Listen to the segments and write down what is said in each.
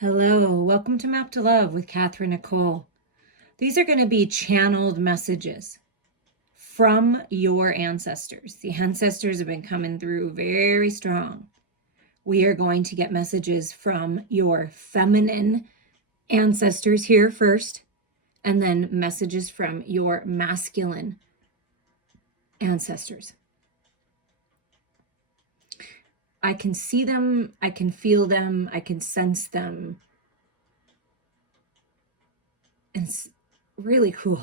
Hello, welcome to Map to Love with Katherine Nichole. These are going to be channeled messages from your ancestors. The ancestors have been coming through very strong. We are going to get messages from your feminine ancestors here first, and then messages from your masculine ancestors. I can see them, I can feel them, I can sense them. And it's really cool.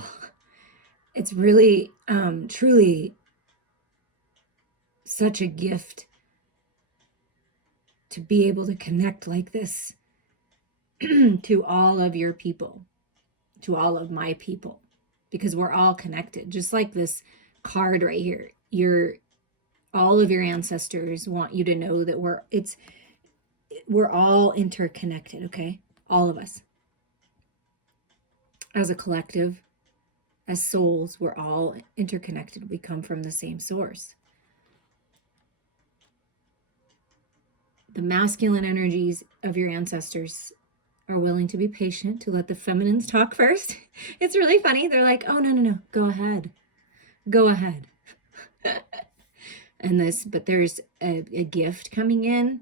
It's really, truly such a gift to be able to connect like this to all of your people, to all of my people, because we're all connected. Just like this card right here, all of your ancestors want you to know that we're all interconnected, okay? All of us. As a collective, as souls, we're all interconnected. We come from the same source. The masculine energies of your ancestors are willing to be patient, to let the feminines talk first. It's really funny. They're like, oh, no, go ahead. Go ahead. But there's a gift coming in.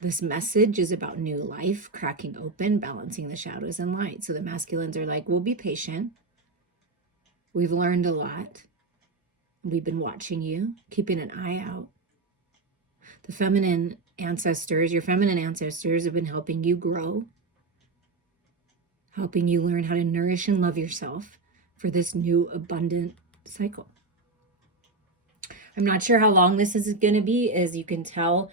This message is about new life, cracking open, balancing the shadows and light. So the masculines are like, we'll be patient. We've learned a lot. We've been watching you, keeping an eye out. The feminine ancestors, your feminine ancestors, have been helping you grow, helping you learn how to nourish and love yourself for this new abundant cycle. I'm not sure how long this is going to be. As you can tell,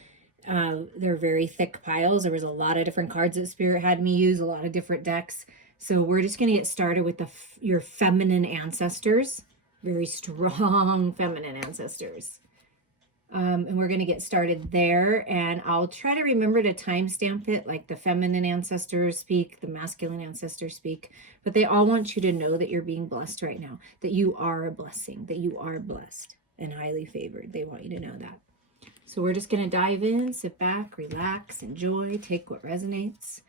they're very thick piles. There was a lot of different cards that Spirit had me use, a lot of different decks. So we're just going to get started with your feminine ancestors, very strong feminine ancestors. And we're going to get started there. And I'll try to remember to timestamp it, like the feminine ancestors speak, the masculine ancestors speak. But they all want you to know that you're being blessed right now, that you are a blessing, that you are blessed and highly favored. They want you to know that. So we're just going to dive in, sit back, relax, enjoy, take what resonates.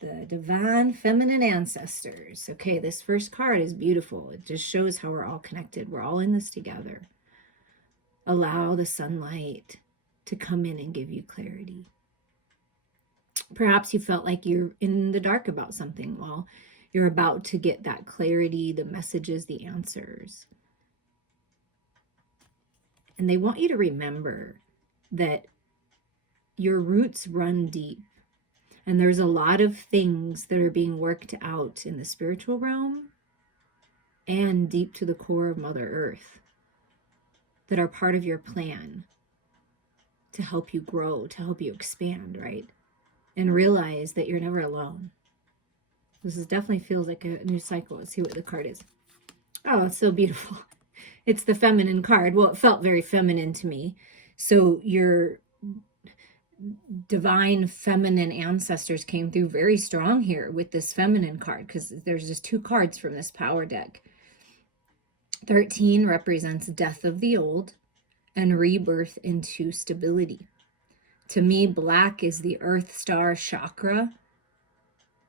The divine feminine ancestors. Okay, this first card is beautiful. It just shows how we're all connected. We're all in this together. Allow the sunlight to come in and give you clarity. Perhaps you felt like you're in the dark about something. Well, you're about to get that clarity, the messages, the answers. And they want you to remember that your roots run deep. And there's a lot of things that are being worked out in the spiritual realm and deep to the core of Mother Earth that are part of your plan to help you grow, to help you expand, right? And realize that you're never alone. Definitely feels like a new cycle. Let's see what the card is. Oh, it's so beautiful. It's the feminine card. Well, it felt very feminine to me. So your divine feminine ancestors came through very strong here with this feminine card, because there's just two cards from this power deck. 13 represents death of the old and rebirth into stability. To me, black is the earth star chakra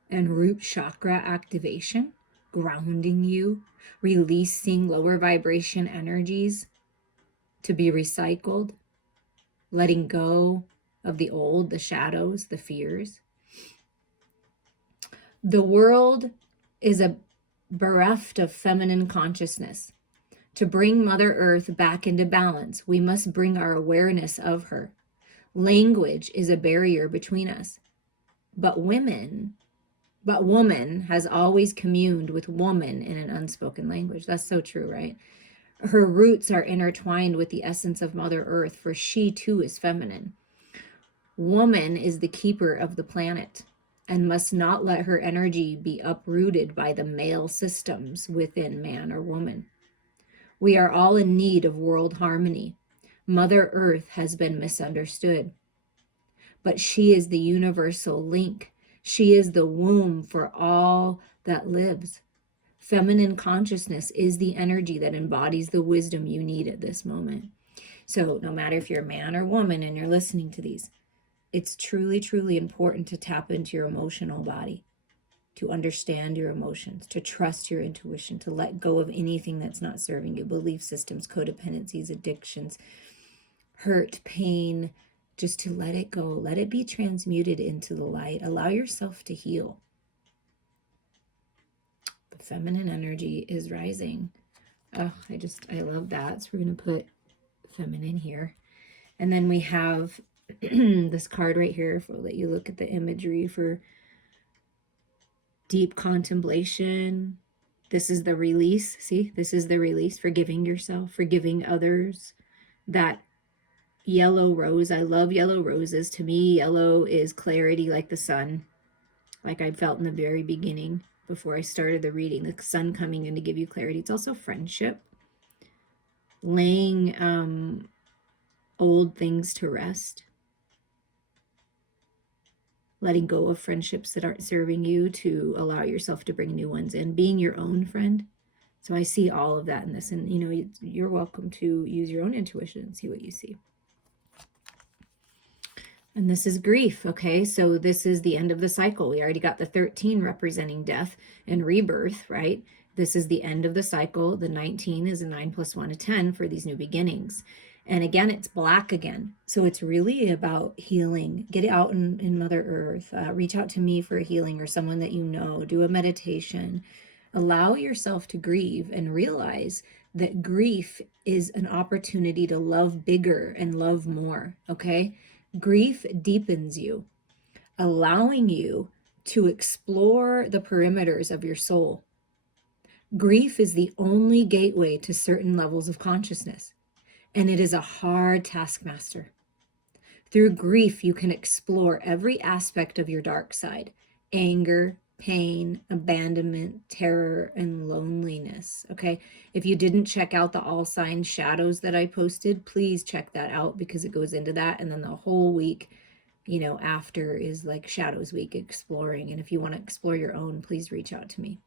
and root chakra activation, grounding you, releasing lower vibration energies to be recycled, letting go of the old, the shadows, the fears. The world is bereft of feminine consciousness. To bring Mother Earth back into balance, we must bring our awareness of her. Language is a barrier between us. But woman has always communed with woman in an unspoken language. That's so true, right? Her roots are intertwined with the essence of Mother Earth, for she too is feminine. Woman is the keeper of the planet and must not let her energy be uprooted by the male systems within man or woman. We are all in need of world harmony. Mother Earth has been misunderstood, but she is the universal link. She is the womb for all that lives. Feminine consciousness is the energy that embodies the wisdom you need at this moment. So no matter if you're a man or woman and you're listening to these, it's truly, truly important to tap into your emotional body, to understand your emotions, to trust your intuition, to let go of anything that's not serving you, belief systems, codependencies, addictions, hurt, pain, just to let it go. Let it be transmuted into the light. Allow yourself to heal. The feminine energy is rising. Oh, I love that. So we're going to put feminine here. And then we have this card right here. I'll let you look at the imagery for deep contemplation. This is the release. See, this is the release. Forgiving yourself, forgiving others. That yellow rose. I love yellow roses. To me, yellow is clarity, like the sun, like I felt in the very beginning before I started the reading, the sun coming in to give you clarity. It's also friendship, laying old things to rest, letting go of friendships that aren't serving you to allow yourself to bring new ones in, being your own friend. So I see all of that in this, and you're welcome to use your own intuition and see what you see. And this is grief, okay? So this is the end of the cycle. We already got the 13 representing death and rebirth, right? This is the end of the cycle. The 19 is a 9 + 1 = 10 for these new beginnings. And again, it's black again. So it's really about healing. Get it out in Mother Earth. Reach out to me for a healing, or someone that you know. Do a meditation. Allow yourself to grieve and realize that grief is an opportunity to love bigger and love more, okay? Grief deepens you, allowing you to explore the perimeters of your soul. Grief is the only gateway to certain levels of consciousness, and it is a hard taskmaster. Through grief, you can explore every aspect of your dark side: anger, pain, abandonment, terror, and loneliness. Okay, if you didn't check out the all sign shadows that I posted, please check that out, because it goes into that. And then the whole week, after is like Shadows Week, exploring. And if you want to explore your own, please reach out to me.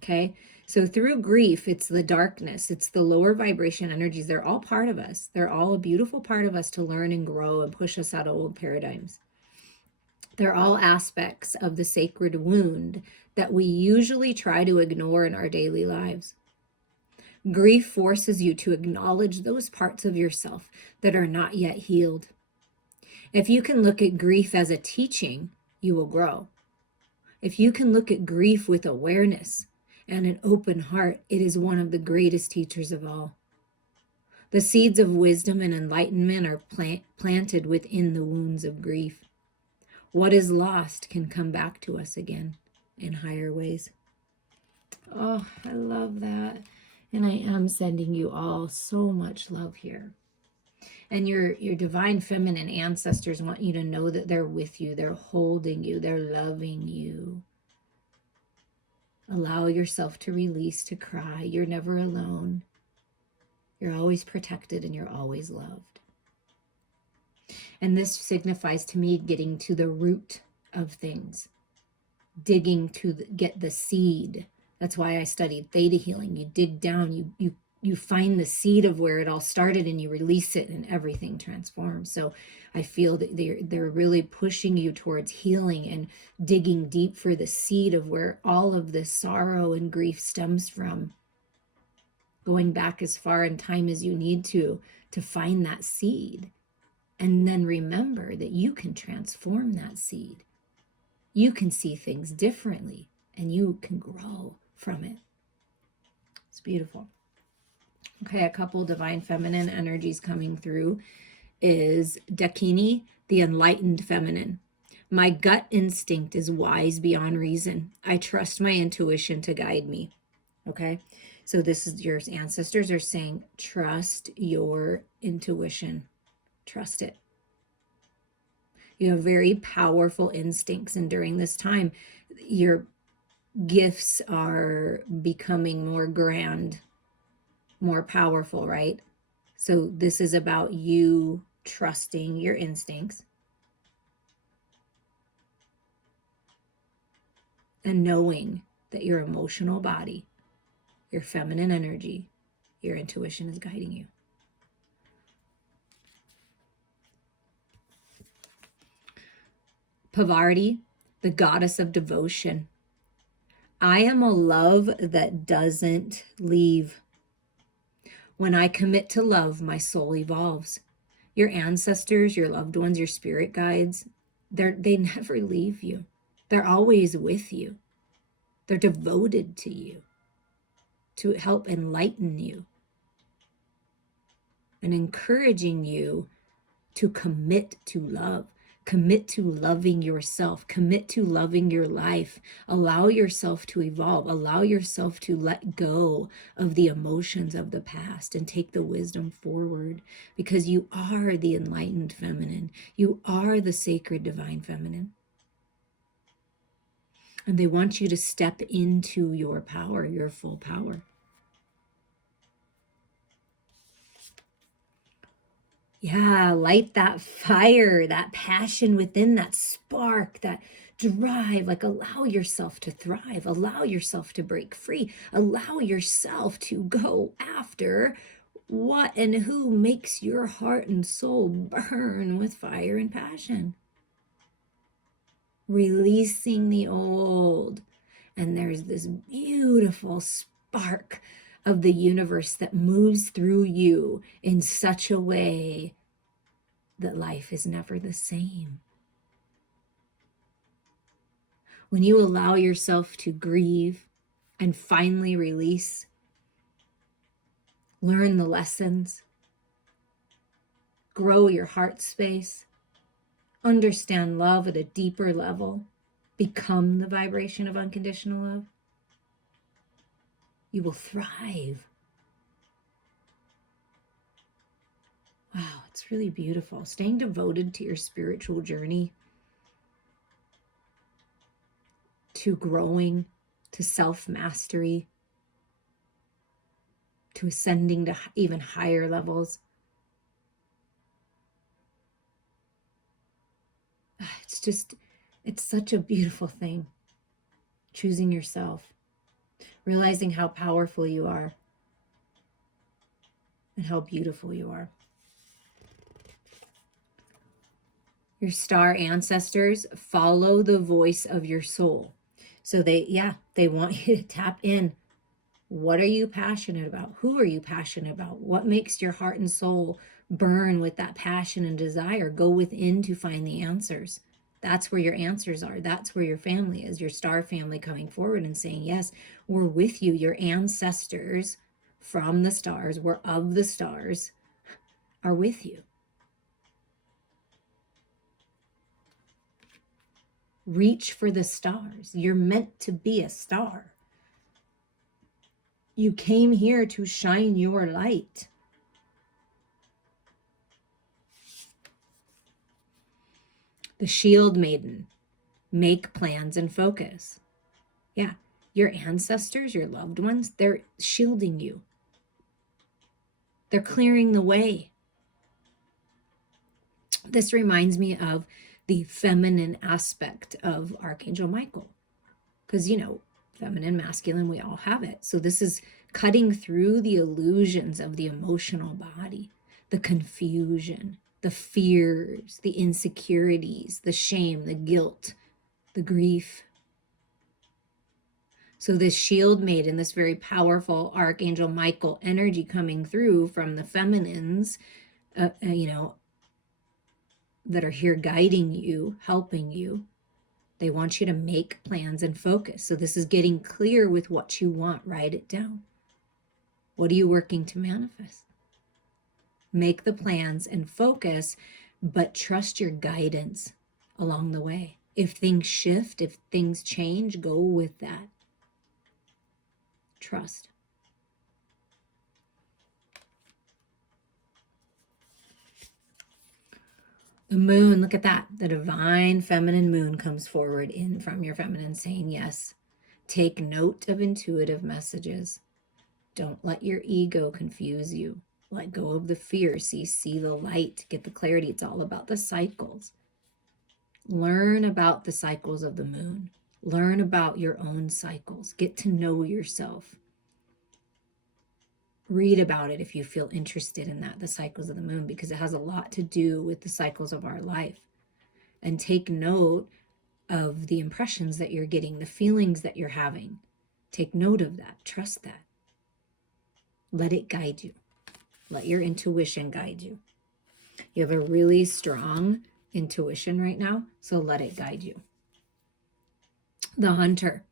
Okay, so through grief, it's the darkness, it's the lower vibration energies. They're all part of us. They're all a beautiful part of us to learn and grow and push us out of old paradigms. They're all aspects of the sacred wound that we usually try to ignore in our daily lives. Grief forces you to acknowledge those parts of yourself that are not yet healed. If you can look at grief as a teaching, you will grow. If you can look at grief with awareness and an open heart, it is one of the greatest teachers of all. The seeds of wisdom and enlightenment are planted within the wounds of grief. What is lost can come back to us again in higher ways. Oh, I love that. And I am sending you all so much love here. And your divine feminine ancestors want you to know that they're with you. They're holding you. They're loving you. Allow yourself to release, to cry. You're never alone. You're always protected and you're always loved. And this signifies to me getting to the root of things, digging to get the seed. That's why I studied theta healing. You dig down, you find the seed of where it all started, and you release it, and everything transforms. So I feel that they're really pushing you towards healing and digging deep for the seed of where all of this sorrow and grief stems from. Going back as far in time as you need to find that seed. And then remember that you can transform that seed. You can see things differently, and you can grow from it. It's beautiful. Okay, a couple divine feminine energies coming through is Dakini, the enlightened feminine. My gut instinct is wise beyond reason. I trust my intuition to guide me. Okay, so this is your ancestors are saying, trust your intuition. Trust it. You have very powerful instincts, and during this time, your gifts are becoming more grand, more powerful, right? So this is about you trusting your instincts and knowing that your emotional body, your feminine energy, your intuition is guiding you. Pavarti, the goddess of devotion. I am a love that doesn't leave. When I commit to love, my soul evolves. Your ancestors, your loved ones, your spirit guides, they never leave you. They're always with you. They're devoted to you to help enlighten you and encouraging you to commit to love. Commit to loving yourself. Commit to loving your life. Allow yourself to evolve. Allow yourself to let go of the emotions of the past and take the wisdom forward, because you are the enlightened feminine. You are the sacred divine feminine. And they want you to step into your power, your full power. Yeah, light that fire, that passion within, that spark, that drive. Like, allow yourself to thrive, allow yourself to break free, allow yourself to go after what and who makes your heart and soul burn with fire and passion. Releasing the old. And there's this beautiful spark of the universe that moves through you in such a way that life is never the same. When you allow yourself to grieve and finally release, learn the lessons, grow your heart space, understand love at a deeper level, become the vibration of unconditional love, you will thrive. Wow, it's really beautiful. Staying devoted to your spiritual journey, to growing, to self-mastery, to ascending to even higher levels. It's such a beautiful thing. Choosing yourself, realizing how powerful you are and how beautiful you are. Your star ancestors follow the voice of your soul. So they want you to tap in. What are you passionate about? Who are you passionate about? What makes your heart and soul burn with that passion and desire? Go within to find the answers. That's where your answers are. That's where your family is, your star family coming forward and saying, yes, we're with you. Your ancestors from the stars, we're of the stars, are with you. Reach for the stars. You're meant to be a star. You came here to shine your light. The shield maiden, make plans and focus. Yeah, your ancestors, your loved ones, they're shielding you. They're clearing the way. This reminds me of the feminine aspect of Archangel Michael. Because, feminine, masculine, we all have it. So this is cutting through the illusions of the emotional body, the confusion, the fears, the insecurities, the shame, the guilt, the grief. So this shield maiden, this very powerful Archangel Michael energy coming through from the feminines, that are here guiding you, helping you. They want you to make plans and focus. So this is getting clear with what you want. Write it down. What are you working to manifest? Make the plans and focus, but trust your guidance along the way. If things shift, if things change, go with that. Trust. The moon, look at that. The divine feminine moon comes forward in from your feminine saying, yes, take note of intuitive messages. Don't let your ego confuse you. Let go of the fear. See the light. Get the clarity. It's all about the cycles. Learn about the cycles of the moon. Learn about your own cycles. Get to know yourself. Read about it if you feel interested in that, the cycles of the moon, because it has a lot to do with the cycles of our life. And take note of the impressions that you're getting, the feelings that you're having. Take note of that. Trust that. Let it guide you. Let your intuition guide you. You have a really strong intuition right now, so let it guide you. The hunter.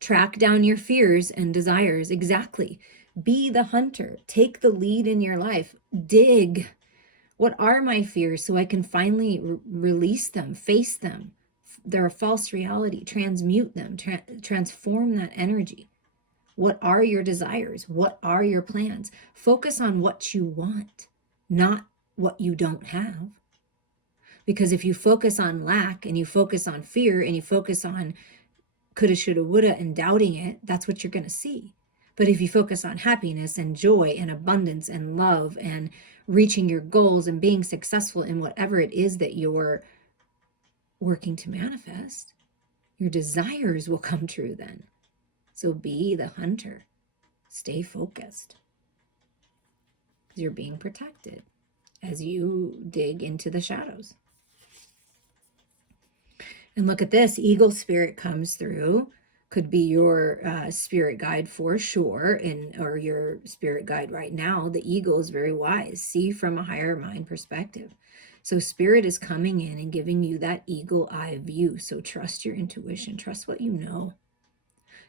Track down your fears and desires. Exactly. Be the hunter. Take the lead in your life. Dig. What are my fears so I can finally release them, face them? They're a false reality. Transmute them. Transform that energy. What are your desires? What are your plans? Focus on what you want, not what you don't have. Because if you focus on lack and you focus on fear and you focus on coulda, shoulda, woulda, and doubting it, that's what you're going to see. But if you focus on happiness and joy and abundance and love and reaching your goals and being successful in whatever it is that you're working to manifest, your desires will come true then. So be the hunter. Stay focused. You're being protected as you dig into the shadows. And look at this, eagle spirit comes through. Could be your spirit guide for sure, or your spirit guide right now. The eagle is very wise. See from a higher mind perspective. So spirit is coming in and giving you that eagle eye view. So trust your intuition. Trust what you know.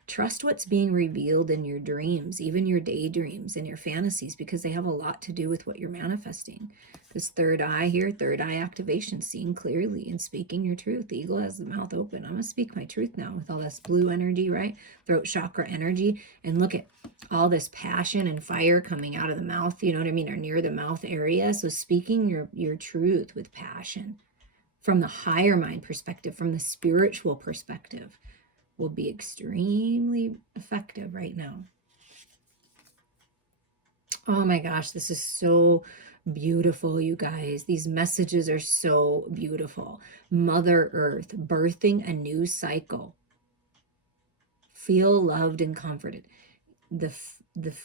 Trust what's being revealed in your dreams, even your daydreams and your fantasies, because they have a lot to do with what you're manifesting. This third eye here, third eye activation, seeing clearly and speaking your truth. The eagle has the mouth open. I'm going to speak my truth now with all this blue energy, right? Throat chakra energy. And look at all this passion and fire coming out of the mouth, you know what I mean, or near the mouth area. So speaking your truth with passion from the higher mind perspective, from the spiritual perspective, will be extremely effective right now. Oh my gosh, this is so beautiful, you guys. These messages are so beautiful. Mother Earth, birthing a new cycle. Feel loved and comforted.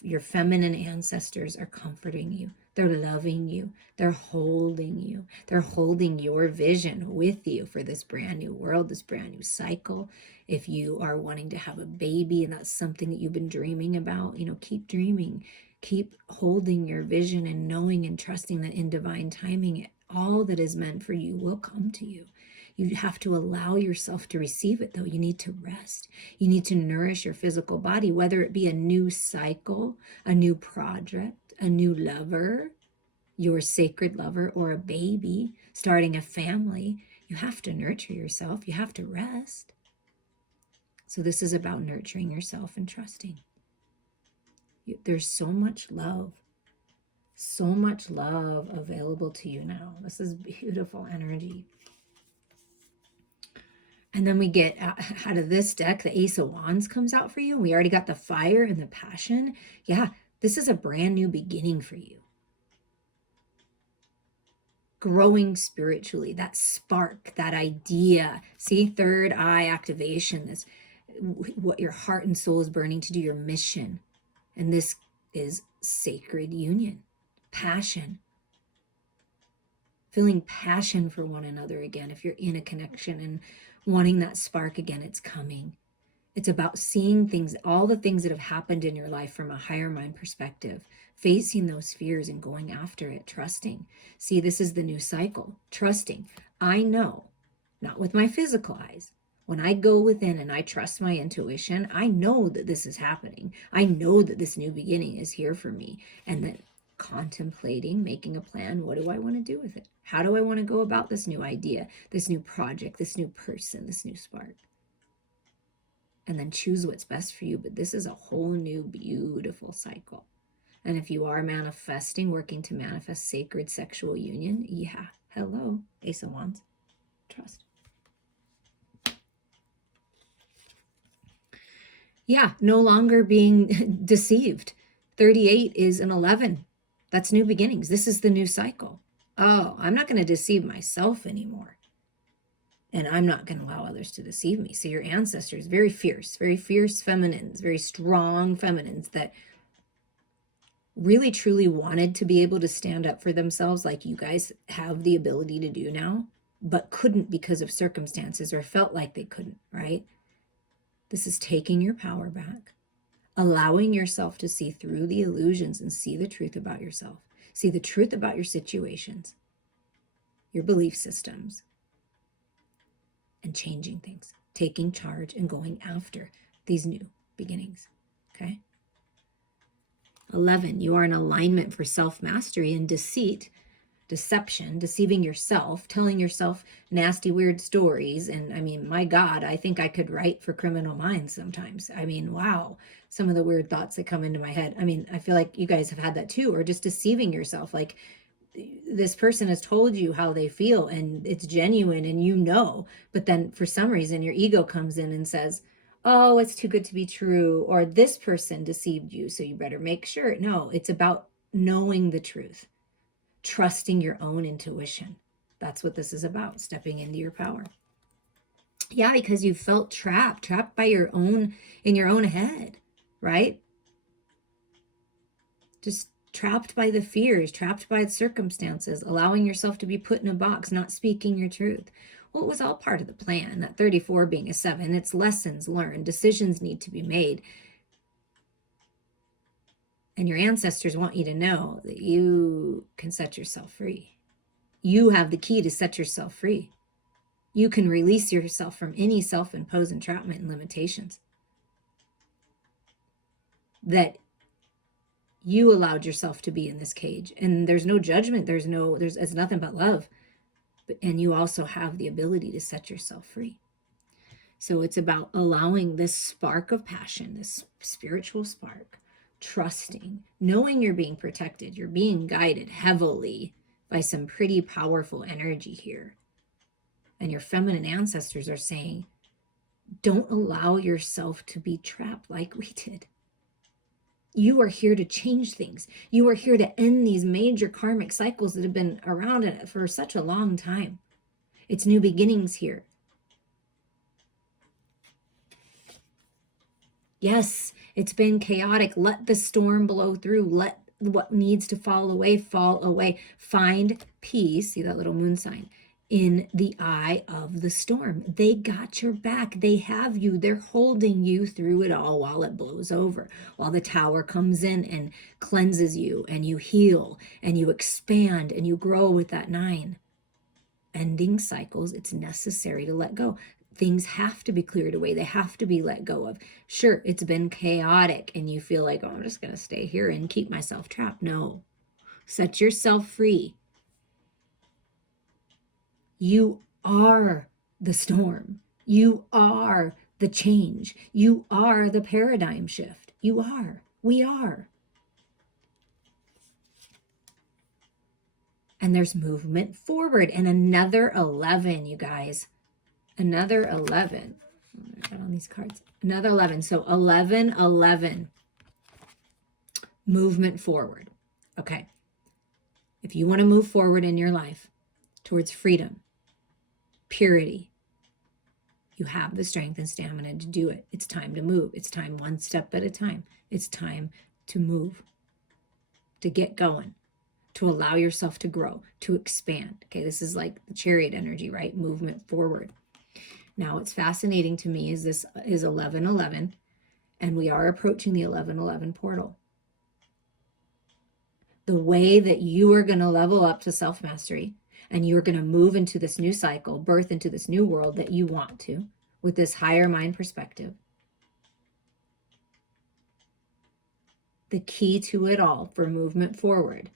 Your feminine ancestors are comforting you. They're loving you. They're holding you. They're holding your vision with you for this brand new world, this brand new cycle. If you are wanting to have a baby and that's something that you've been dreaming about, keep dreaming. Keep holding your vision and knowing and trusting that in divine timing, all that is meant for you will come to you. You have to allow yourself to receive it, though. You need to rest. You need to nourish your physical body, whether it be a new cycle, a new project, a new lover, your sacred lover, or a baby, starting a family. You have to nurture yourself. You have to rest. So this is about nurturing yourself and trusting. There's so much love available to you now. This is beautiful energy. And then we get out of this deck, the Ace of Wands comes out for you. And we already got the fire and the passion. Yeah, this is a brand new beginning for you. Growing spiritually, that spark, that idea. See, third eye activation, this what your heart and soul is burning to do, your mission. And this is sacred union, passion. Feeling passion for one another again. If you're in a connection and wanting that spark again, it's coming. It's about seeing things, all the things that have happened in your life from a higher mind perspective, facing those fears and going after it, trusting. See, this is the new cycle, trusting. I know, not with my physical eyes. When I go within and I trust my intuition, I know that this is happening. I know that this new beginning is here for me. And that contemplating, making a plan, what do I want to do with it? How do I want to go about this new idea, this new project, this new person, this new spark? And then choose what's best for you. But this is a whole new beautiful cycle. And if you are manifesting, working to manifest sacred sexual union, yeah, hello, Ace of Wands, trust. Yeah, no longer being deceived. 38 is an 11. That's new beginnings. This is the new cycle. Oh, I'm not going to deceive myself anymore. And I'm not going to allow others to deceive me. So your ancestors, very fierce feminines, very strong feminines that really truly wanted to be able to stand up for themselves like you guys have the ability to do now. but couldn't because of circumstances or felt like they couldn't, right? This is taking your power back, allowing yourself to see through the illusions and see the truth about yourself, see the truth about your situations, your belief systems, and changing things, taking charge and going after these new beginnings, okay? 11, you are in alignment for self-mastery and deception, deceiving yourself, telling yourself nasty, weird stories. And I mean, my God, I think I could write for Criminal Minds sometimes. I mean, wow, some of the weird thoughts that come into my head. I mean, I feel like you guys have had that too, or just deceiving yourself. Like, this person has told you how they feel and it's genuine and you know, but then for some reason your ego comes in and says, oh, it's too good to be true, or this person deceived you, so you better make sure. No, it's about knowing the truth, trusting your own intuition. That's what this is about, stepping into your power. Yeah, because you felt trapped by in your own head, right? Just trapped by the fears, trapped by the circumstances, allowing yourself to be put in a box, not speaking your truth. Well, it was all part of the plan. That 34 being a 7, it's lessons learned, decisions need to be made. And your ancestors want you to know that you can set yourself free. You have the key to set yourself free. You can release yourself from any self-imposed entrapment and limitations that you allowed yourself to be in this cage. And there's no judgment. It's nothing but love. And you also have the ability to set yourself free. So it's about allowing this spark of passion, this spiritual spark, trusting, knowing you're being protected, you're being guided heavily by some pretty powerful energy here. And your feminine ancestors are saying, don't allow yourself to be trapped like we did. You are here to change things. You are here to end these major karmic cycles that have been around for such a long time. It's new beginnings here. Yes, it's been chaotic. Let the storm blow through. Let what needs to fall away, fall away. Find peace. See that little moon sign? In the eye of the storm. They got your back. They have you. They're holding you through it all while it blows over, while the tower comes in and cleanses you and you heal and you expand and you grow with that 9. Ending cycles, it's necessary to let go. Things have to be cleared away. They have to be let go of. Sure, it's been chaotic and you feel like, oh, I'm just going to stay here and keep myself trapped. No, set yourself free. You are the storm. You are the change. You are the paradigm shift. You are. We are. And there's movement forward. And another 11, you guys. Another 11. I got on these cards. Another 11. So 11, 11. Movement forward. Okay. If you want to move forward in your life towards freedom, purity, you have the strength and stamina to do it. It's time to move. It's time one step at a time. It's time to move, to get going, to allow yourself to grow, to expand. Okay, this is like the chariot energy, right? Movement forward. Now, what's fascinating to me is this is 11:11, and we are approaching the 11:11 portal. The way that you are going to level up to self-mastery and you're going to move into this new cycle, birth into this new world that you want to, with this higher mind perspective. The key to it all for movement forward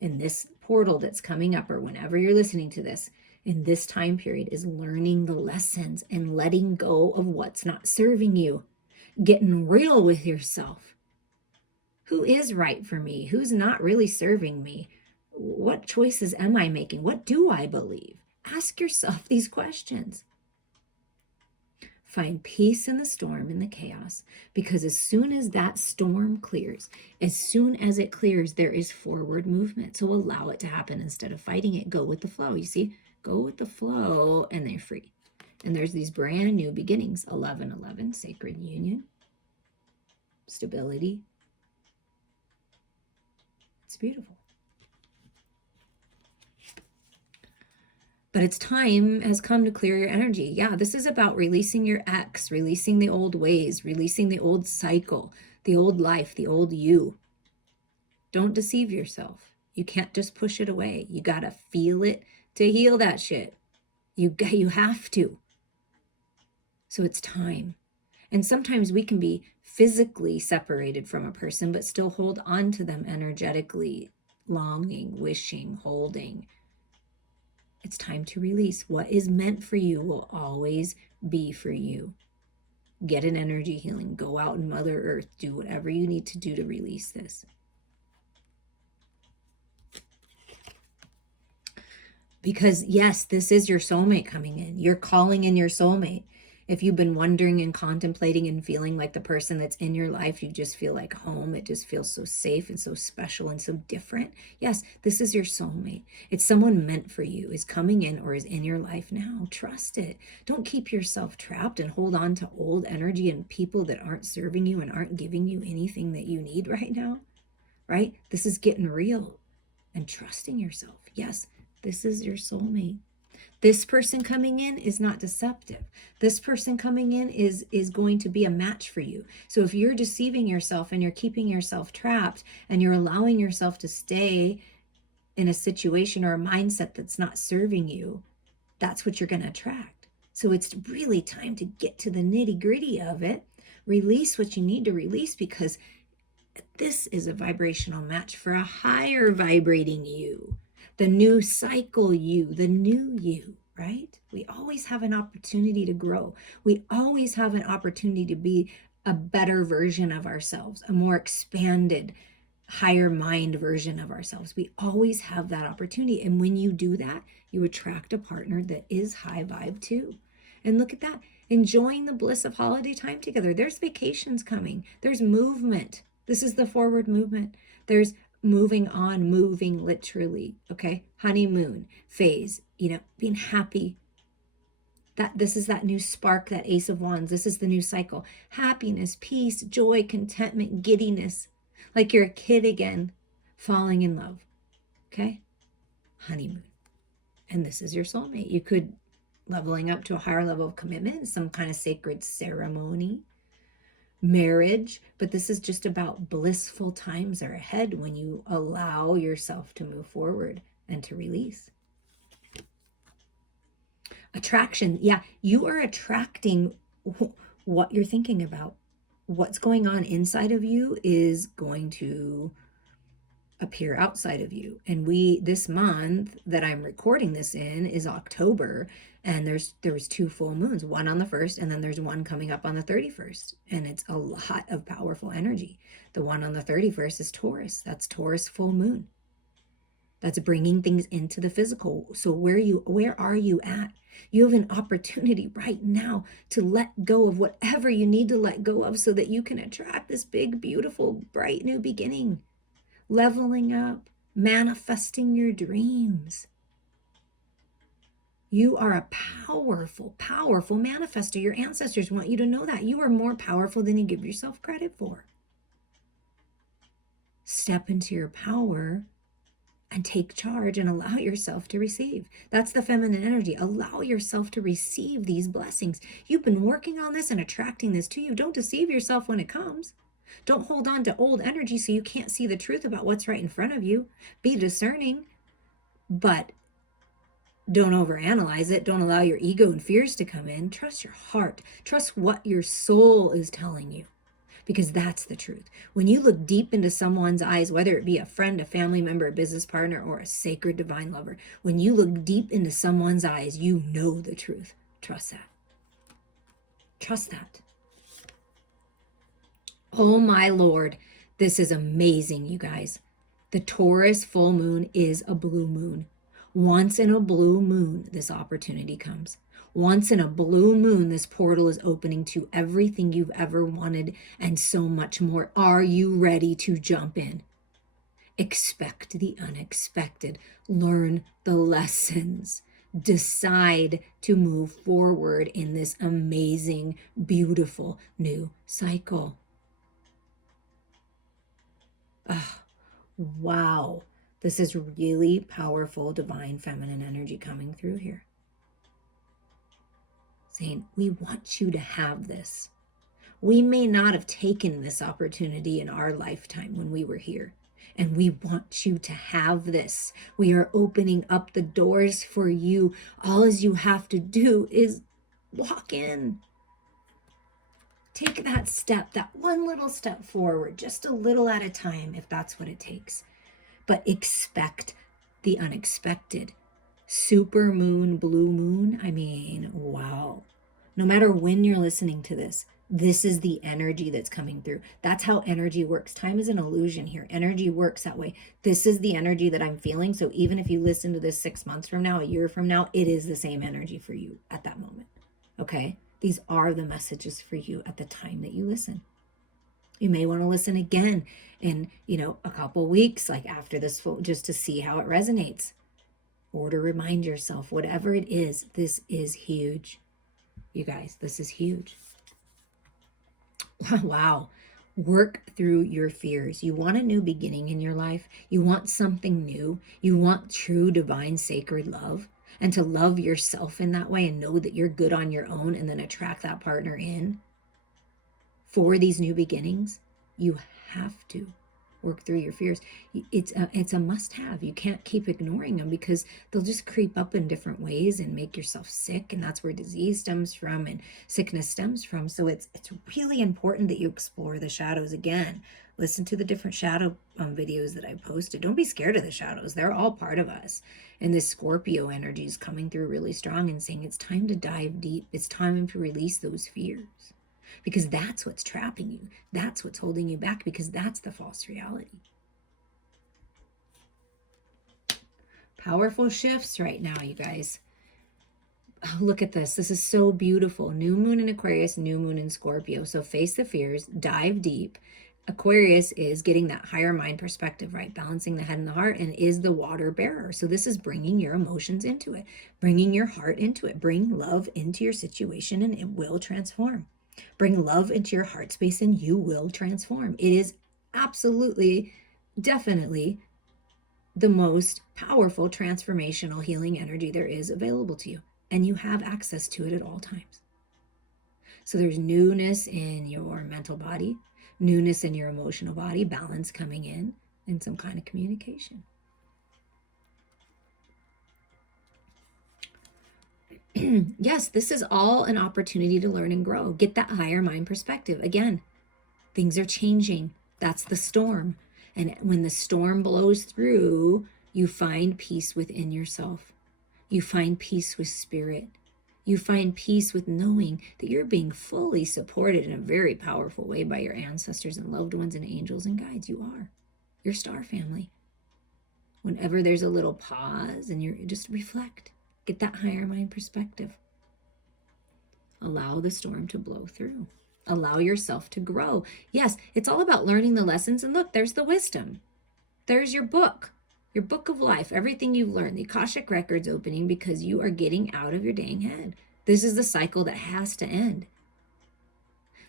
in this portal that's coming up, or whenever you're listening to this, in this time period, is learning the lessons and letting go of what's not serving you, getting real with yourself. Who is right for me? Who's not really serving me? What choices am I making? What do I believe? Ask yourself these questions. Find peace in the storm, in the chaos, because as soon as that storm clears, as soon as it clears, there is forward movement. So allow it to happen instead of fighting it. Go with the flow. You see, go with the flow and they're free. And there's these brand new beginnings. 11:11, sacred union, stability. It's beautiful. But it's time has come to clear your energy. Yeah, this is about releasing your ex, releasing the old ways, releasing the old cycle, the old life, the old you. Don't deceive yourself. You can't just push it away. You got to feel it to heal that shit. You have to. So it's time. And sometimes we can be physically separated from a person, but still hold on to them energetically, longing, wishing, holding. It's time to release. What is meant for you will always be for you. Get an energy healing. Go out in Mother Earth. Do whatever you need to do to release this. Because yes, this is your soulmate coming in. You're calling in your soulmate. If you've been wondering and contemplating and feeling like the person that's in your life, you just feel like home. It just feels so safe and so special and so different. Yes, this is your soulmate. It's someone meant for you, is coming in or is in your life now. Trust it. Don't keep yourself trapped and hold on to old energy and people that aren't serving you and aren't giving you anything that you need right now, right? This is getting real and trusting yourself. Yes, this is your soulmate. This person coming in is not deceptive. This person coming in is going to be a match for you. So if you're deceiving yourself and you're keeping yourself trapped and you're allowing yourself to stay in a situation or a mindset that's not serving you, that's what you're going to attract. So it's really time to get to the nitty-gritty of it. Release what you need to release, because this is a vibrational match for a higher vibrating you. The new cycle you, the new you, right? We always have an opportunity to grow. We always have an opportunity to be a better version of ourselves, a more expanded, higher mind version of ourselves. We always have that opportunity. And when you do that, you attract a partner that is high vibe too. And look at that, enjoying the bliss of holiday time together. There's vacations coming. There's movement. This is the forward movement. There's moving on, moving literally, okay? Honeymoon phase, being happy. That this is that new spark, that Ace of Wands. This is the new cycle. Happiness, peace, joy, contentment, giddiness. Like you're a kid again, falling in love, okay? Honeymoon. And this is your soulmate. You could leveling up to a higher level of commitment, some kind of sacred ceremony, marriage, but this is just about blissful times are ahead when you allow yourself to move forward and to release. Attraction. Yeah, you are attracting what you're thinking about. What's going on inside of you is going to appear outside of you. And this month that I'm recording this in is October, and there was 2 full moons, one on the 1st, and then there's one coming up on the 31st, and it's a lot of powerful energy. The one on the 31st is Taurus. That's Taurus full moon. That's bringing things into the physical. So where are you at? You have an opportunity right now to let go of whatever you need to let go of so that you can attract this big, beautiful, bright new beginning. Leveling up, manifesting your dreams. You are a powerful, powerful manifester. Your ancestors want you to know that. You are more powerful than you give yourself credit for. Step into your power and take charge and allow yourself to receive. That's the feminine energy. Allow yourself to receive these blessings. You've been working on this and attracting this to you. Don't deceive yourself when it comes. Don't hold on to old energy so you can't see the truth about what's right in front of you. Be discerning, but don't overanalyze it. Don't allow your ego and fears to come in. Trust your heart. Trust what your soul is telling you, because that's the truth. When you look deep into someone's eyes, whether it be a friend, a family member, a business partner, or a sacred divine lover, when you look deep into someone's eyes, you know the truth. Trust that. Trust that. Oh my Lord, this is amazing, you guys. The Taurus full moon is a blue moon. Once in a blue moon, this opportunity comes. Once in a blue moon, this portal is opening to everything you've ever wanted and so much more. Are you ready to jump in? Expect the unexpected. Learn the lessons. Decide to move forward in this amazing, beautiful new cycle. Oh, wow. This is really powerful divine feminine energy coming through here. Saying, we want you to have this. We may not have taken this opportunity in our lifetime when we were here. And we want you to have this. We are opening up the doors for you. All as you have to do is walk in. Take that step, that one little step forward, just a little at a time, if that's what it takes. But expect the unexpected. Super moon, blue moon. I mean, wow. No matter when you're listening to this, this is the energy that's coming through. That's how energy works. Time is an illusion here. Energy works that way. This is the energy that I'm feeling. So even if you listen to this 6 months from now, a year from now, it is the same energy for you at that moment. Okay? These are the messages for you at the time that you listen. You may want to listen again in, a couple weeks, like after this, just to see how it resonates. Or to remind yourself, whatever it is, this is huge. You guys, this is huge. Wow. Work through your fears. You want a new beginning in your life. You want something new. You want true, divine, sacred love. And to love yourself in that way and know that you're good on your own and then attract that partner in. For these new beginnings, you have to work through your fears. It's a must-have. You can't keep ignoring them because they'll just creep up in different ways and make yourself sick, and that's where disease stems from and sickness stems from. So it's really important that you explore the shadows again. Listen to the different shadow videos that I posted. Don't be scared of the shadows. They're all part of us. And this Scorpio energy is coming through really strong and saying it's time to dive deep. It's time to release those fears. Because that's what's trapping you. That's what's holding you back, because that's the false reality. Powerful shifts right now, you guys. Oh, look at this. This is so beautiful. New moon in Aquarius, new moon in Scorpio. So face the fears, dive deep. Aquarius is getting that higher mind perspective, right? Balancing the head and the heart, and is the water bearer. So this is bringing your emotions into it, bringing your heart into it. Bring love into your situation and it will transform. Bring love into your heart space and you will transform. It is absolutely, definitely the most powerful transformational healing energy there is available to you. And you have access to it at all times. So there's newness in your mental body, newness in your emotional body, balance coming in, and some kind of communication. Yes, this is all an opportunity to learn and grow. Get that higher mind perspective. Again, things are changing. That's the storm. And when the storm blows through, you find peace within yourself. You find peace with spirit. You find peace with knowing that you're being fully supported in a very powerful way by your ancestors and loved ones and angels and guides. You are. Your star family. Whenever there's a little pause and you just reflect. Get that higher mind perspective. Allow the storm to blow through. Allow yourself to grow. Yes, it's all about learning the lessons. And look, there's the wisdom. There's your book of life, everything you've learned. The Akashic Records opening because you are getting out of your dang head. This is the cycle that has to end.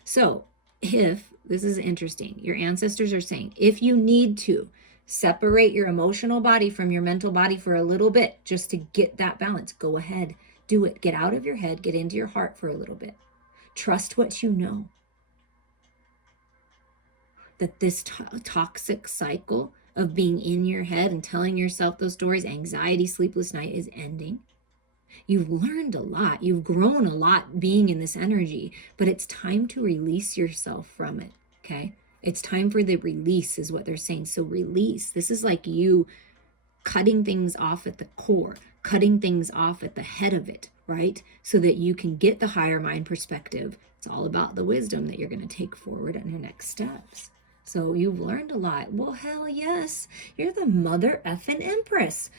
So if, this is interesting, your ancestors are saying, if you need to, separate your emotional body from your mental body for a little bit just to get that balance. Go ahead. Do it. Get out of your head. Get into your heart for a little bit. Trust what you know. That this toxic cycle of being in your head and telling yourself those stories, anxiety, sleepless night, is ending. You've learned a lot. You've grown a lot being in this energy, but it's time to release yourself from it. Okay? It's time for the release is what they're saying. So release. This is like you cutting things off at the core, cutting things off at the head of it, right? So that you can get the higher mind perspective. It's all about the wisdom that you're going to take forward on your next steps. So you've learned a lot. Well, hell yes. You're the mother effing empress.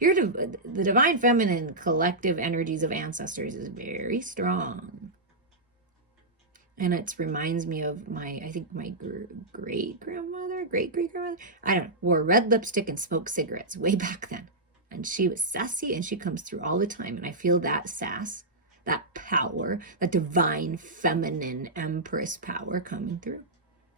You're the divine feminine collective energies of ancestors is very strong. And it reminds me of I think my great-grandmother, I don't know, wore red lipstick and smoked cigarettes way back then. And she was sassy and she comes through all the time. And I feel that sass, that power, that divine feminine empress power coming through.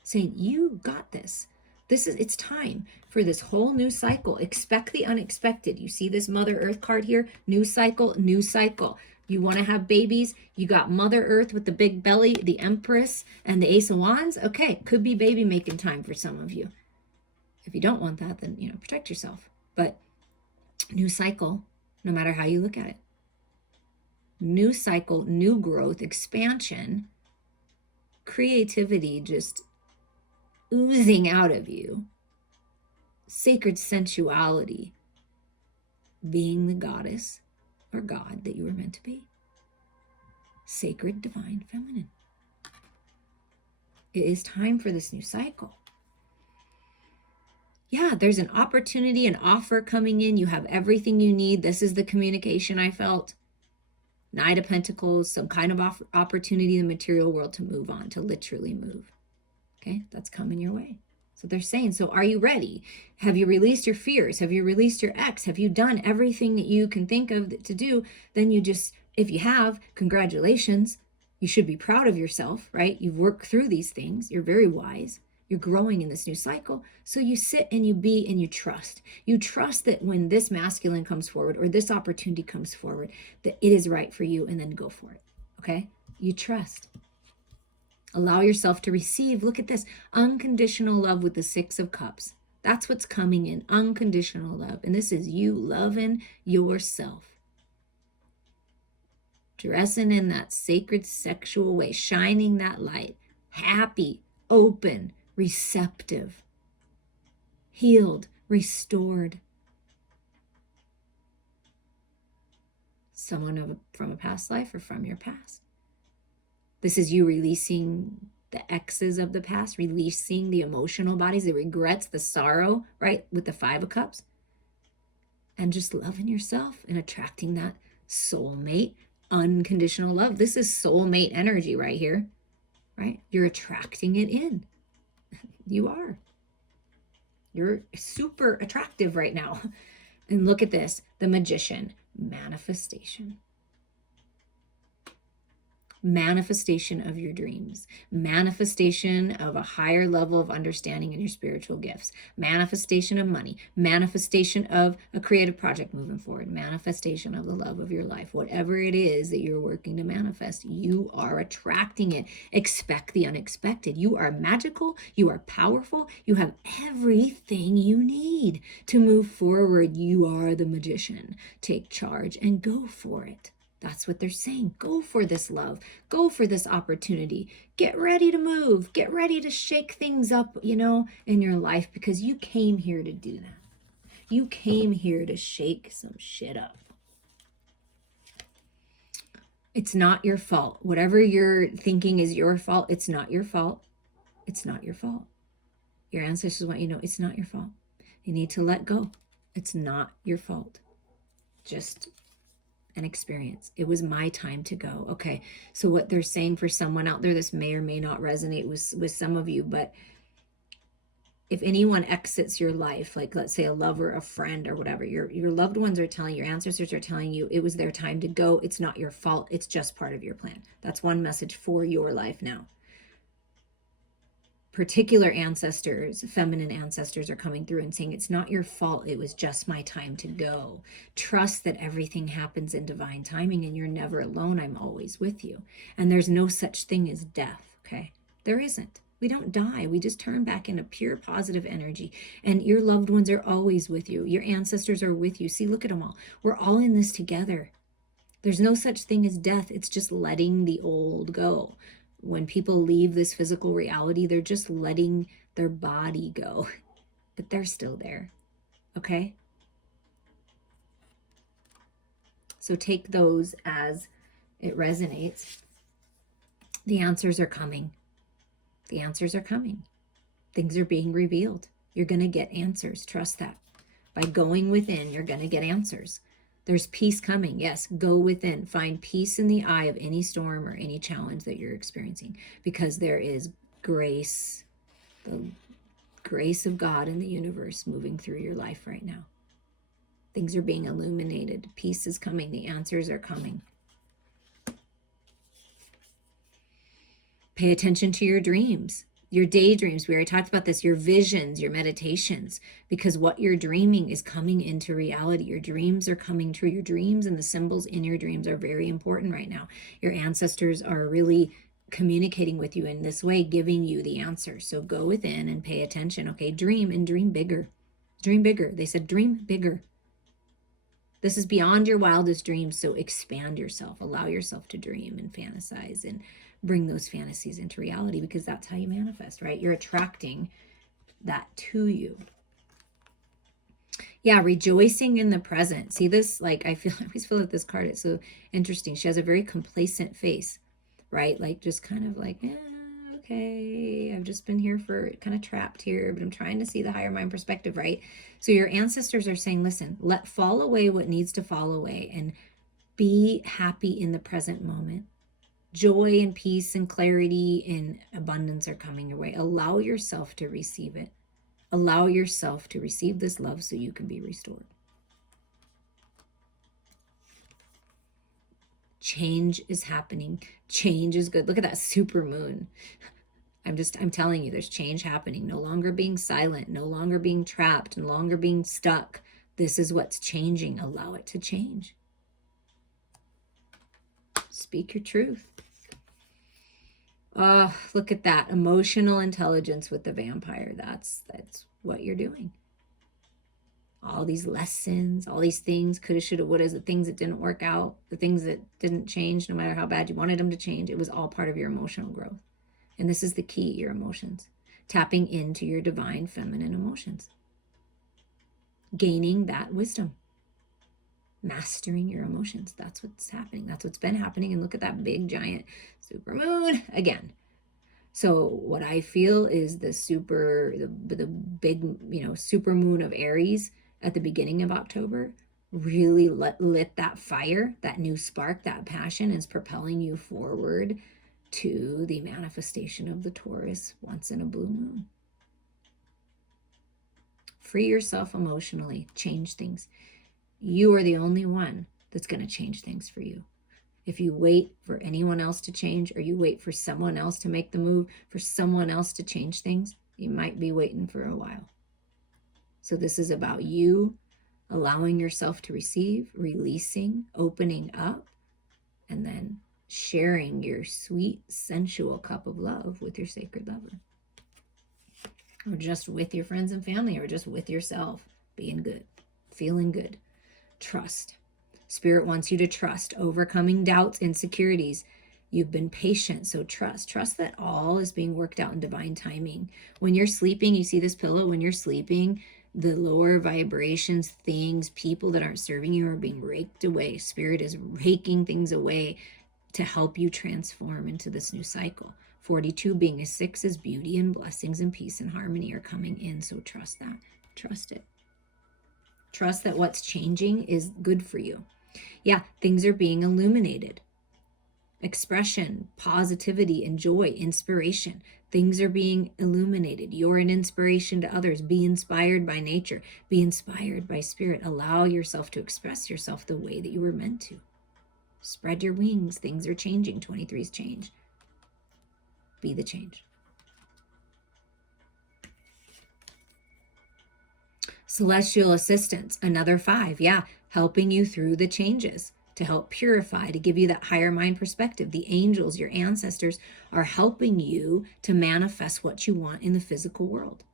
Saying, you got this. It's time for this whole new cycle. Expect the unexpected. You see this Mother Earth card here? New cycle, new cycle. You want to have babies? You got Mother Earth with the big belly, the Empress, and the Ace of Wands. Okay, could be baby making time for some of you. If you don't want that, then, protect yourself. But new cycle, no matter how you look at it. New cycle, new growth, expansion, creativity just oozing out of you. Sacred sensuality, being the goddess or God that you were meant to be. Sacred, divine, feminine. It is time for this new cycle. Yeah, there's an opportunity, an offer coming in. You have everything you need. This is the communication I felt. Knight of Pentacles, some kind of opportunity in the material world to move on, to literally move. Okay, that's coming your way. So they're saying, so are you ready? Have you released your fears? Have you released your ex? Have you done everything that you can think of to do? Then you just, if you have, congratulations. You should be proud of yourself, right? You've worked through these things. You're very wise. You're growing in this new cycle. So you sit and you be and you trust. You trust that when this masculine comes forward or this opportunity comes forward, that it is right for you, and then go for it. Okay? You trust. Allow yourself to receive. Look at this. Unconditional love with the Six of Cups. That's what's coming in. Unconditional love. And this is you loving yourself. Dressing in that sacred sexual way. Shining that light. Happy, open, receptive, healed, restored. Someone from a past life or from your past. This is you releasing the X's of the past, releasing the emotional bodies, the regrets, the sorrow, right? With the Five of Cups. And just loving yourself and attracting that soulmate, unconditional love. This is soulmate energy right here, right? You're attracting it in. You are. You're super attractive right now. And look at this, the Magician, manifestation. Manifestation of your dreams, manifestation of a higher level of understanding in your spiritual gifts, manifestation of money, manifestation of a creative project moving forward, manifestation of the love of your life. Whatever it is that you're working to manifest, you are attracting it. Expect the unexpected. You are magical. You are powerful. You have everything you need to move forward. You are the magician. Take charge and go for it. That's what they're saying. Go for this love. Go for this opportunity. Get ready to move. Get ready to shake things up, in your life, because you came here to do that. You came here to shake some shit up. It's not your fault. Whatever you're thinking is your fault, it's not your fault. It's not your fault. Your ancestors want you to know it's not your fault. You need to let go. It's not your fault. Just an experience. It was my time to go. Okay, so what they're saying for someone out there, this may or may not resonate with some of you, but if anyone exits your life, like let's say a lover, a friend, or whatever, your loved ones are telling, your ancestors are telling you it was their time to go. It's not your fault. It's just part of your plan. That's one message for your life now. Particular ancestors, feminine ancestors, are coming through and saying, it's not your fault. It was just my time to go. Trust that everything happens in divine timing and you're never alone. I'm always with you. And there's no such thing as death, okay? There isn't. We don't die. We just turn back into pure positive energy. And your loved ones are always with you. Your ancestors are with you. See, look at them all. We're all in this together. There's no such thing as death. It's just letting the old go. When people leave this physical reality, they're just letting their body go, but they're still there, okay? So take those as it resonates. The answers are coming. The answers are coming. Things are being revealed. You're going to get answers. Trust that. By going within, you're going to get answers. There's peace coming. Yes, go within. Find peace in the eye of any storm or any challenge that you're experiencing, because there is grace, the grace of God in the universe moving through your life right now. Things are being illuminated. Peace is coming. The answers are coming. Pay attention to your dreams. your daydreams, we already talked about this, your visions, your meditations, because what you're dreaming is coming into reality. Your dreams are coming true. Your dreams and the symbols in your dreams are very important right now. Your ancestors are really communicating with you in this way, giving you the answer. So go within and pay attention. Okay, dream and dream bigger. Dream bigger. They said dream bigger. This is beyond your wildest dreams, so expand yourself. Allow yourself to dream and fantasize and bring those fantasies into reality, because that's how you manifest, right? You're attracting that to you. Yeah, rejoicing in the present. See this? Like, I always feel like this card, it's so interesting. She has a very complacent face, right? Like, just kind of like, okay, I've just been here for kind of trapped here, but I'm trying to see the higher mind perspective, right? So your ancestors are saying, listen, let fall away what needs to fall away and be happy in the present moment. Joy and peace and clarity and abundance are coming your way. Allow yourself to receive it. Allow yourself to receive this love so you can be restored. Change is happening. Change is good. Look at that super moon. I'm telling you, there's change happening. No longer being silent, no longer being trapped, no longer being stuck. This is what's changing. Allow it to change. Speak your truth. Oh, look at that. Emotional intelligence with the vampire. That's what you're doing. All these lessons, all these things, coulda, shoulda, woulda, the things that didn't work out, the things that didn't change, no matter how bad you wanted them to change. It was all part of your emotional growth. And this is the key, your emotions. Tapping into your divine feminine emotions. Gaining that wisdom. Mastering your emotions. That's what's happening. That's what's been happening. And look at that big giant super moon again. So what I feel is the big, super moon of Aries at the beginning of October really lit that fire, that new spark, that passion is propelling you forward to the manifestation of the Taurus once in a blue moon. Free yourself emotionally, change things. You are the only one that's going to change things for you. If you wait for anyone else to change, or you wait for someone else to make the move, for someone else to change things, you might be waiting for a while. So this is about you allowing yourself to receive, releasing, opening up, and then sharing your sweet, sensual cup of love with your sacred lover. Or just with your friends and family, or just with yourself, being good, feeling good. Trust. Spirit wants you to trust, overcoming doubts, insecurities. You've been patient, so trust. Trust that all is being worked out in divine timing. When you're sleeping, you see this pillow, when you're sleeping, the lower vibrations, things, people that aren't serving you are being raked away. Spirit is raking things away to help you transform into this new cycle. 42 being a 6 is beauty and blessings and peace and harmony are coming in, so trust that. Trust it. Trust that what's changing is good for you. Yeah, things are being illuminated. Expression, positivity, and joy, inspiration. Things are being illuminated. You're an inspiration to others. Be inspired by nature. Be inspired by spirit. Allow yourself to express yourself the way that you were meant to. Spread your wings. Things are changing. 23's change. Be the change. Celestial assistance, another 5. Yeah, helping you through the changes, to help purify, to give you that higher mind perspective. The angels, your ancestors, are helping you to manifest what you want in the physical world.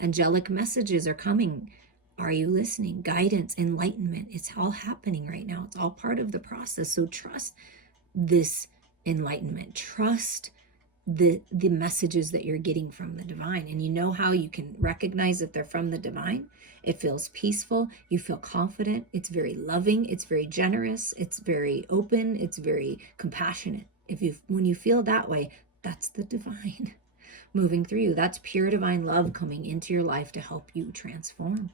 Angelic messages are coming. Are you listening? Guidance, enlightenment. It's all happening right now. It's all part of the process. So trust this enlightenment. Trust the messages that you're getting from the divine. And you know how you can recognize if they're from the divine? It feels peaceful. You feel confident. It's very loving. It's very generous. It's very open. It's very compassionate. When you feel that way, that's the divine moving through you. That's pure divine love coming into your life to help you transform.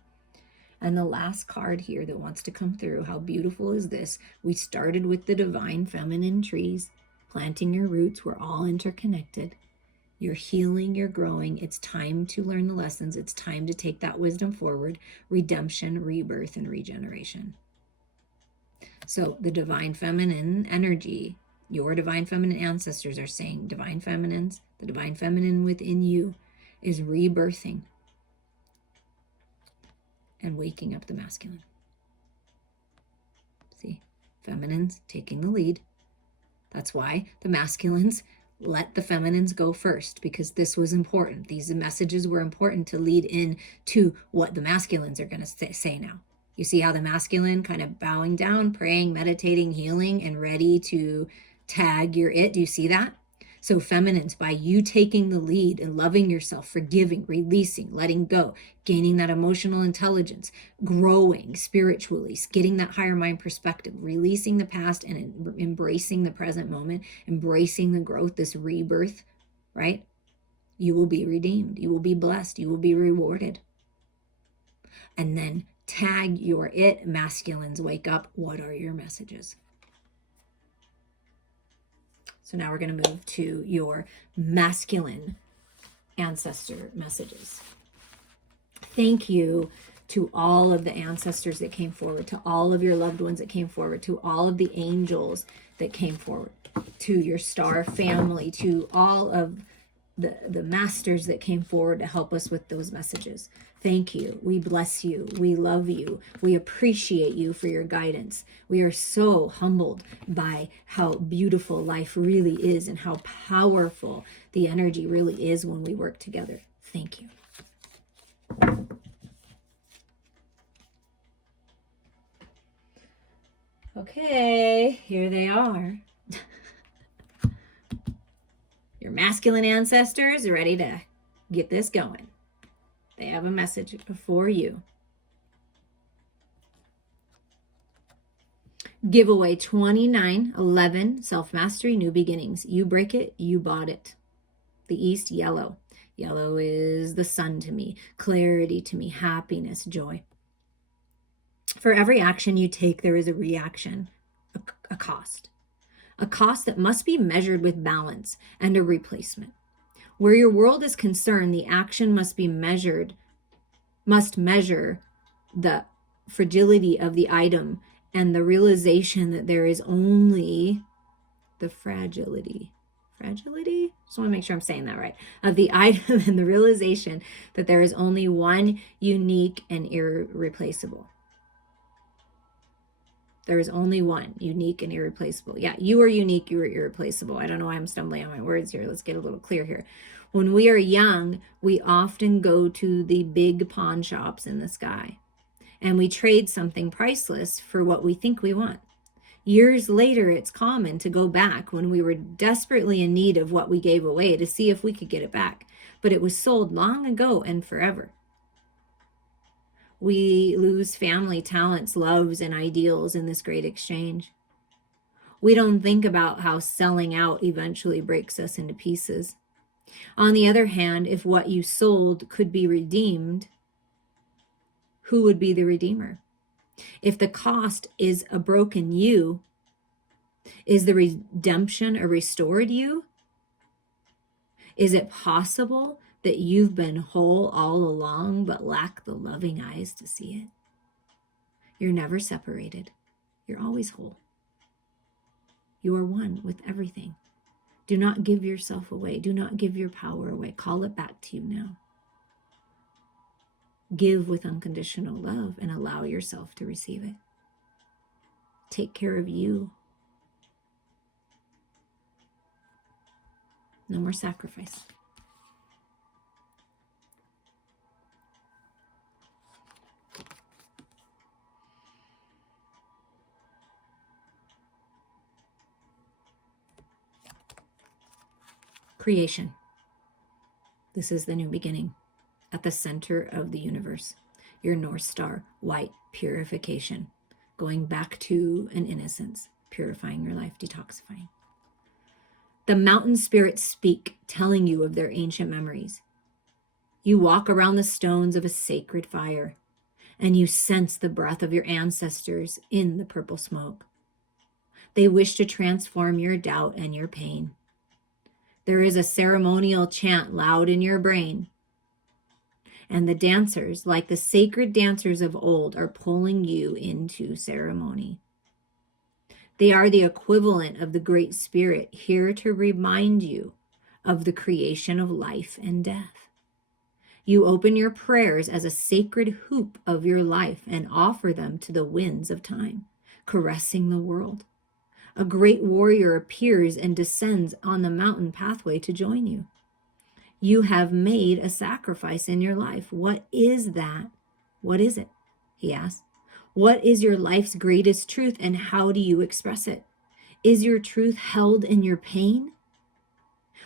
And the last card here that wants to come through, how beautiful is this? We started with the divine feminine trees, planting your roots. We're all interconnected. You're healing, you're growing. It's time to learn the lessons. It's time to take that wisdom forward. Redemption, rebirth, and regeneration. So the divine feminine energy Your divine feminine ancestors are saying, divine feminines, the divine feminine within you is rebirthing and waking up the masculine. See, feminines taking the lead. That's why the masculines let the feminines go first, because this was important. These messages were important to lead in to what the masculines are going to say now. You see how the masculine kind of bowing down, praying, meditating, healing, and ready to tag your it. Do you see that? So feminines, by you taking the lead and loving yourself, forgiving, releasing, letting go, gaining that emotional intelligence, growing spiritually, getting that higher mind perspective, releasing the past and embracing the present moment, embracing the growth, this rebirth, right? You will be redeemed. You will be blessed. You will be rewarded. And then tag your it, masculines, wake up. What are your messages? So now we're going to move to your masculine ancestor messages. Thank you to all of the ancestors that came forward, to all of your loved ones that came forward, to all of the angels that came forward, to your star family, to all of the masters that came forward to help us with those messages. Thank you. We bless you. We love you. We appreciate you for your guidance. We are so humbled by how beautiful life really is and how powerful the energy really is when we work together. Thank you. Okay, here they are. Your masculine ancestors are ready to get this going. They have a message for you. Giveaway 2911, self-mastery, new beginnings. You break it, you bought it. The East, yellow. Yellow is the sun to me, clarity to me, happiness, joy. For every action you take, there is a reaction, a cost that must be measured with balance and a replacement. Where your world is concerned, the action must measure the fragility of the item and the realization that there is only the fragility. Just want to make sure I'm saying that right. Of the item and the realization that there is only one unique and irreplaceable. There is only one unique and irreplaceable. Yeah, you are unique, you are irreplaceable. I don't know why I'm stumbling on my words here. Let's get a little clear here. When we are young, we often go to the big pawn shops in the sky and we trade something priceless for what we think we want. Years later, it's common to go back when we were desperately in need of what we gave away to see if we could get it back. But it was sold long ago and forever. We lose family, talents, loves, and ideals in this great exchange. We don't think about how selling out eventually breaks us into pieces. On the other hand, if what you sold could be redeemed, who would be the redeemer? If the cost is a broken you, is the redemption a restored you? Is it possible that you've been whole all along but lack the loving eyes to see it? You're never separated. You're always whole. You are one with everything. Do not give yourself away. Do not give your power away. Call it back to you now. Give with unconditional love and allow yourself to receive it. Take care of you. No more sacrifice. Creation. This is the new beginning at the center of the universe. Your North Star, white, purification. Going back to an innocence, purifying your life, detoxifying. The mountain spirits speak, telling you of their ancient memories. You walk around the stones of a sacred fire, and you sense the breath of your ancestors in the purple smoke. They wish to transform your doubt and your pain. There is a ceremonial chant loud in your brain, and the dancers, like the sacred dancers of old, are pulling you into ceremony. They are the equivalent of the Great Spirit, here to remind you of the creation of life and death. You open your prayers as a sacred hoop of your life and offer them to the winds of time, caressing the world. A great warrior appears and descends on the mountain pathway to join you. You have made a sacrifice in your life. What is that? What is it? He asks. What is your life's greatest truth, and how do you express it? Is your truth held in your pain?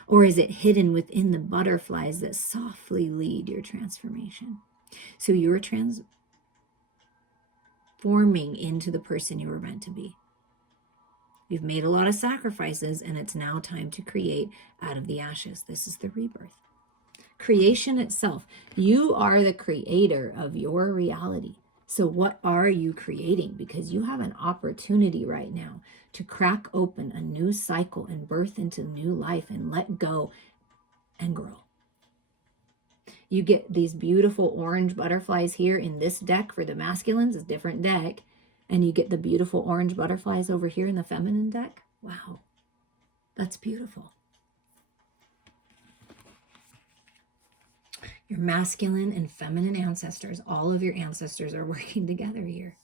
Or is it hidden within the butterflies that softly lead your transformation? So you're transforming into the person you were meant to be. You've made a lot of sacrifices, and it's now time to create out of the ashes. This is the rebirth. Creation itself. You are the creator of your reality. So what are you creating? Because you have an opportunity right now to crack open a new cycle and birth into new life and let go and grow. You get these beautiful orange butterflies here in this deck for the masculines, it's a different deck. And you get the beautiful orange butterflies over here in the feminine deck. Wow, that's beautiful. Your masculine and feminine ancestors, all of your ancestors are working together here.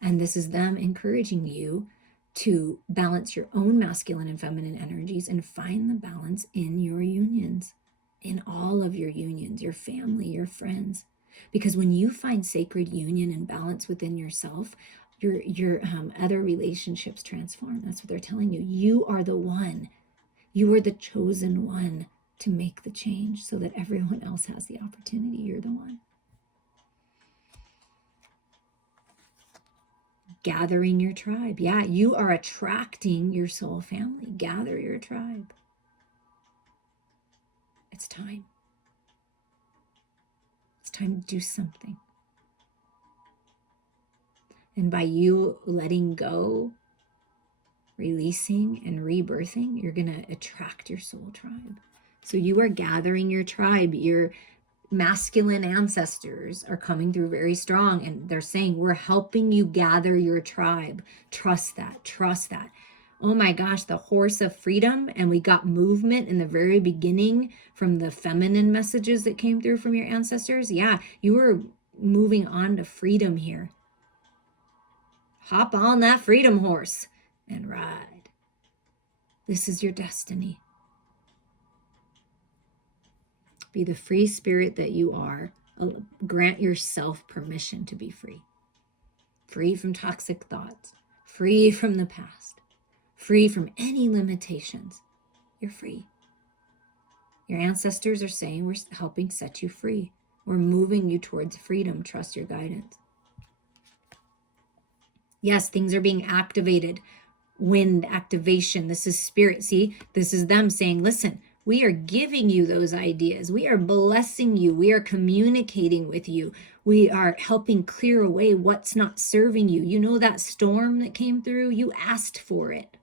And this is them encouraging you to balance your own masculine and feminine energies and find the balance in your unions, in all of your unions, your family, your friends. Because when you find sacred union and balance within yourself, your other relationships transform. That's what they're telling you. You are the one. You are the chosen one to make the change so that everyone else has the opportunity. You're the one. Gathering your tribe. Yeah, you are attracting your soul family. Gather your tribe. It's time. It's time to do something. And by you letting go, releasing, and rebirthing, you're going to attract your soul tribe. So you are gathering your tribe. Your masculine ancestors are coming through very strong, and they're saying, we're helping you gather your tribe. Trust that. Trust that. Oh my gosh, the horse of freedom. And we got movement in the very beginning from the feminine messages that came through from your ancestors. Yeah, you were moving on to freedom here. Hop on that freedom horse and ride. This is your destiny. Be the free spirit that you are. Grant yourself permission to be free. Free from toxic thoughts. Free from the past. Free from any limitations. You're free. Your ancestors are saying we're helping set you free. We're moving you towards freedom. Trust your guidance. Yes, things are being activated. Wind activation. This is spirit. See, this is them saying, listen, we are giving you those ideas. We are blessing you. We are communicating with you. We are helping clear away what's not serving you. You know that storm that came through? You asked for it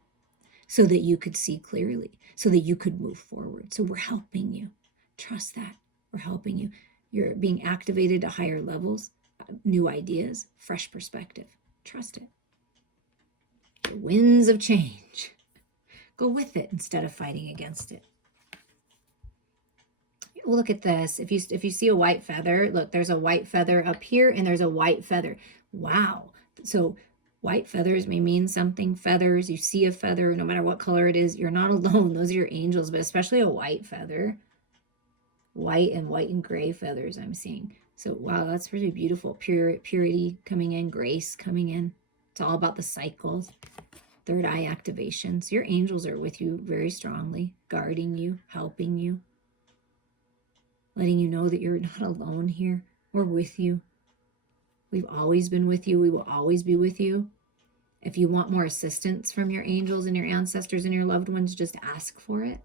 so that you could see clearly, so that you could move forward. So we're helping you. Trust that. We're helping you. You're being activated to higher levels, new ideas, fresh perspective. Trust it. The winds of change. Go with it instead of fighting against it. Look at this. If you see a white feather, look, there's a white feather up here and there's a white feather. Wow. So white feathers may mean something. Feathers, you see a feather, no matter what color it is, you're not alone. Those are your angels, but especially a white feather. White and gray feathers I'm seeing. So wow, that's really beautiful. Purity coming in, grace coming in. It's all about the cycles. Third eye activations. Your angels are with you very strongly, guarding you, helping you, letting you know that you're not alone here. We're with you. We've always been with you. We will always be with you. If you want more assistance from your angels and your ancestors and your loved ones, just ask for it.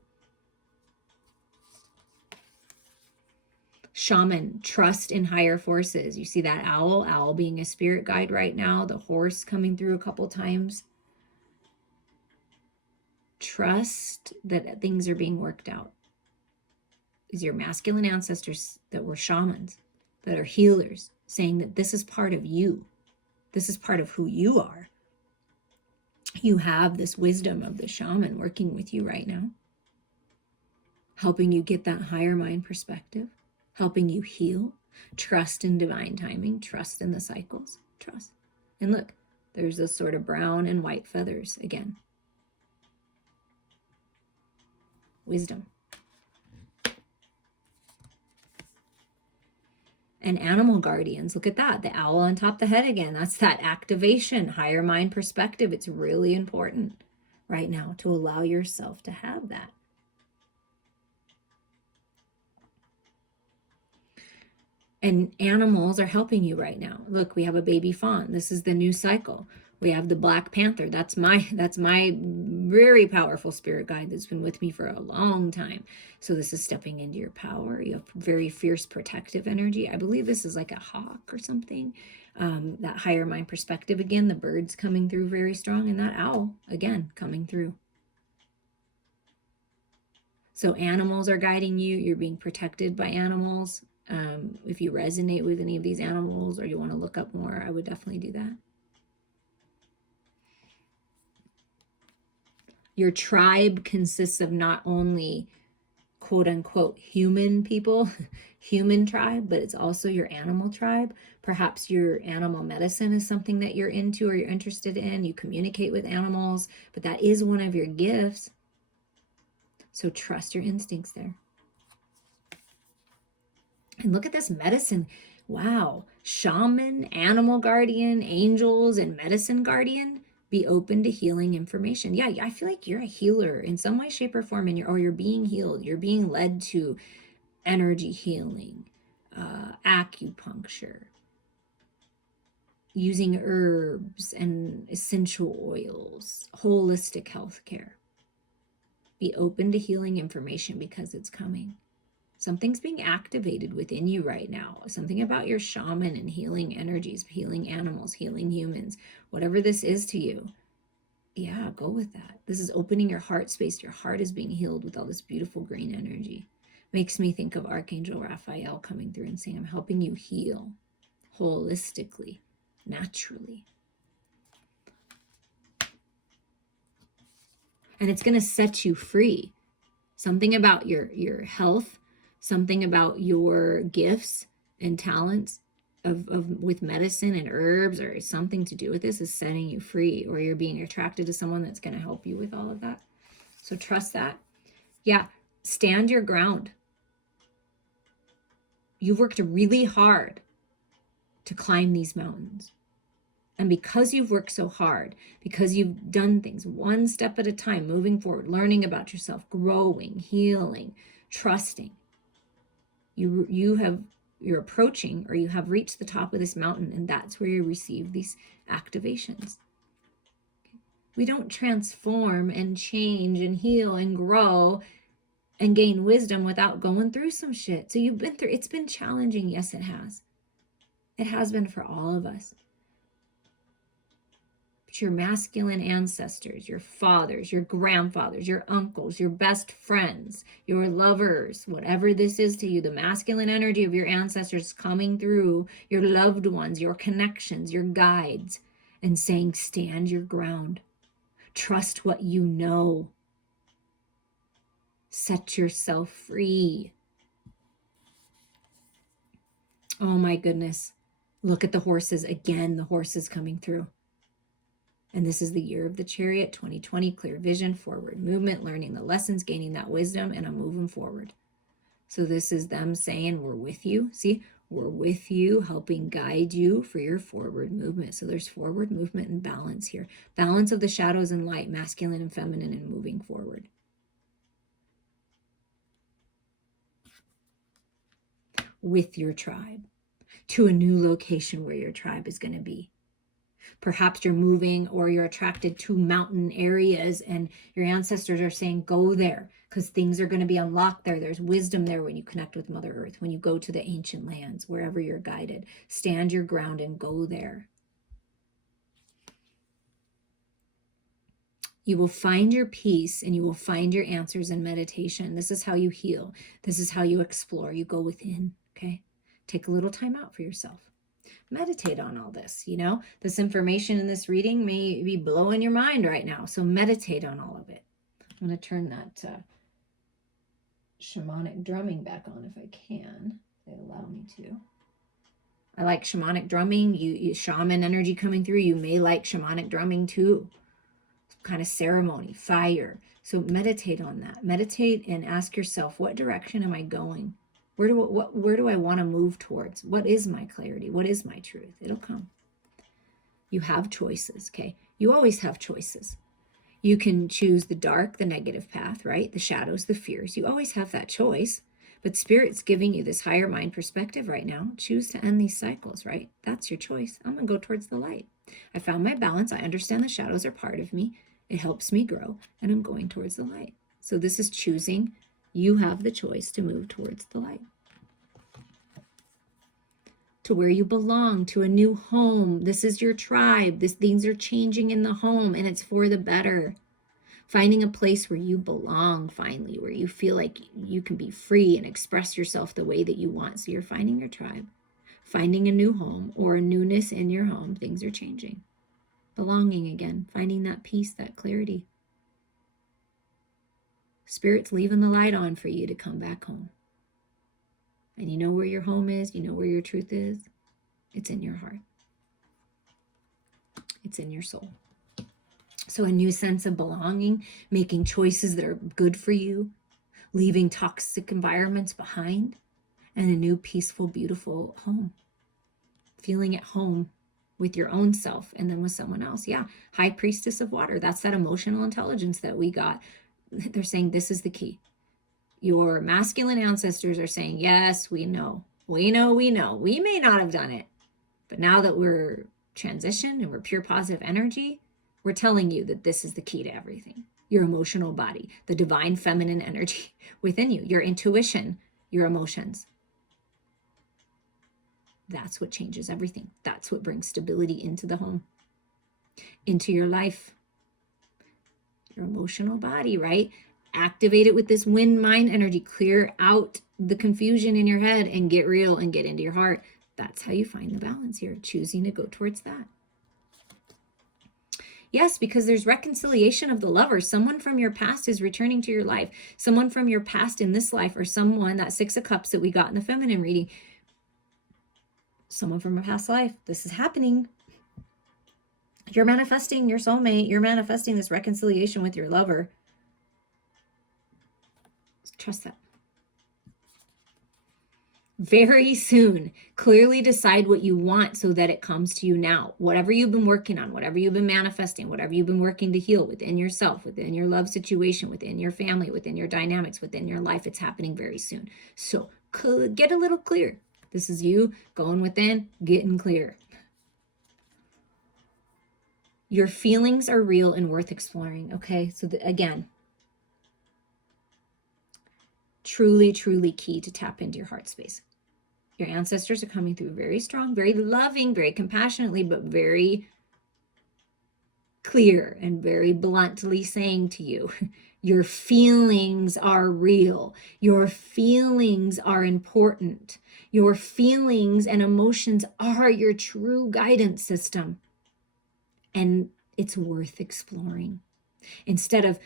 Shaman, trust in higher forces. You see that owl being a spirit guide right now, the horse coming through a couple times. Trust that things are being worked out. These are your masculine ancestors that were shamans, that are healers, saying that this is part of you. This is part of who you are. You have this wisdom of the shaman working with you right now, helping you get that higher mind perspective, helping you heal, trust in divine timing, trust in the cycles, trust. And look, there's those sort of brown and white feathers again. Wisdom. And animal guardians, look at that, the owl on top of the head again. That's that activation, higher mind perspective. It's really important right now to allow yourself to have that. And animals are helping you right now. Look, we have a baby fawn. This is the new cycle. We have the Black Panther. That's my very powerful spirit guide that's been with me for a long time. So this is stepping into your power. You have very fierce protective energy. I believe this is like a hawk or something. That higher mind perspective again, the birds coming through very strong, and that owl again coming through. So animals are guiding you. You're being protected by animals. If you resonate with any of these animals or you want to look up more, I would definitely do that. Your tribe consists of not only quote unquote human people, human tribe, but it's also your animal tribe. Perhaps your animal medicine is something that you're into or you're interested in. You communicate with animals, but that is one of your gifts. So trust your instincts there. And look at this medicine. Wow. Shaman, animal guardian, angels, and medicine guardian. Be open to healing information. Yeah, I feel like you're a healer in some way, shape, or form, or you're being healed. You're being led to energy healing, acupuncture, using herbs and essential oils, holistic healthcare. Be open to healing information because it's coming. Something's being activated within you right now. Something about your shaman and healing energies, healing animals, healing humans, whatever this is to you. Yeah, go with that. This is opening your heart space. Your heart is being healed with all this beautiful green energy. Makes me think of Archangel Raphael coming through and saying, I'm helping you heal holistically, naturally. And it's going to set you free. Something about your health, something about your gifts and talents of with medicine and herbs or something to do with this is setting you free, or you're being attracted to someone that's going to help you with all of that. So trust that. Yeah, stand your ground. You've worked really hard to climb these mountains. And because you've worked so hard, because you've done things one step at a time, moving forward, learning about yourself, growing, healing, trusting, you're approaching, or you have reached the top of this mountain, and that's where you receive these activations. We don't transform and change and heal and grow and gain wisdom without going through some shit. So you've been through, it's been challenging. Yes, it has. It has been for all of us. But your masculine ancestors, your fathers, your grandfathers, your uncles, your best friends, your lovers, whatever this is to you, the masculine energy of your ancestors coming through, your loved ones, your connections, your guides, and saying, stand your ground. Trust what you know. Set yourself free. Oh my goodness. Look at the horses again, the horses coming through. And this is the year of the Chariot, 2020, clear vision, forward movement, learning the lessons, gaining that wisdom, and I'm moving forward. So this is them saying, we're with you. See, we're with you, helping guide you for your forward movement. So there's forward movement and balance here. Balance of the shadows and light, masculine and feminine, and moving forward. With your tribe, to a new location where your tribe is going to be. Perhaps you're moving or you're attracted to mountain areas and your ancestors are saying, go there because things are going to be unlocked there. There's wisdom there when you connect with Mother Earth, when you go to the ancient lands, wherever you're guided. Stand your ground and go there. You will find your peace and you will find your answers in meditation. This is how you heal. This is how you explore. You go within, okay? Take a little time out for yourself. Meditate on all this, you know? This information in this reading may be blowing your mind right now. So meditate on all of it. I'm going to turn that shamanic drumming back on if I can. They allow me to. I like shamanic drumming. You shaman energy coming through. You may like shamanic drumming too. Kind of ceremony, fire. So meditate on that. Meditate and ask yourself, what direction am I going? Where do I want to move towards? What is my clarity? What is my truth? It'll come. You have choices, okay? You always have choices. You can choose the dark, the negative path, right? The shadows, the fears. You always have that choice. But Spirit's giving you this higher mind perspective right now. Choose to end these cycles, right? That's your choice. I'm going to go towards the light. I found my balance. I understand the shadows are part of me. It helps me grow, and I'm going towards the light. So this is choosing. You have the choice to move towards the light. To where you belong, to a new home. This is your tribe. Things are changing in the home, and it's for the better. Finding a place where you belong finally, where you feel like you can be free and express yourself the way that you want. So you're finding your tribe, finding a new home or a newness in your home. Things are changing. Belonging again, finding that peace, that clarity. Spirit's leaving the light on for you to come back home. And you know where your home is, you know where your truth is. It's in your heart. It's in your soul. So a new sense of belonging, making choices that are good for you, leaving toxic environments behind, and a new peaceful, beautiful home. Feeling at home with your own self and then with someone else. Yeah, High Priestess of Water. That's that emotional intelligence that we got. They're saying this is the key. Your masculine ancestors are saying, yes, we know. We know. We may not have done it. But now that we're transitioned and we're pure positive energy, we're telling you that this is the key to everything. Your emotional body, the divine feminine energy within you, your intuition, your emotions. That's what changes everything. That's what brings stability into the home, into your life. Your emotional body, right? Activate it with this wind mind energy. Clear out the confusion in your head and get real and get into your heart. That's how you find the balance here, choosing to go towards that. Yes, because there's reconciliation of the lovers. Someone from your past is returning to your life. Someone from your past in this life, or someone, that Six of Cups that we got in the feminine reading, someone from a past life. This is happening. You're manifesting your soulmate. You're manifesting this reconciliation with your lover. Trust that. Very soon, clearly decide what you want so that it comes to you now. Whatever you've been working on, whatever you've been manifesting, whatever you've been working to heal within yourself, within your love situation, within your family, within your dynamics, within your life, it's happening very soon. So get a little clear. This is you going within, getting clear. Your feelings are real and worth exploring, okay? So again, truly, truly key to tap into your heart space. Your ancestors are coming through very strong, very loving, very compassionately, but very clear and very bluntly saying to you, your feelings are real. Your feelings are important. Your feelings and emotions are your true guidance system. And it's worth exploring. Instead of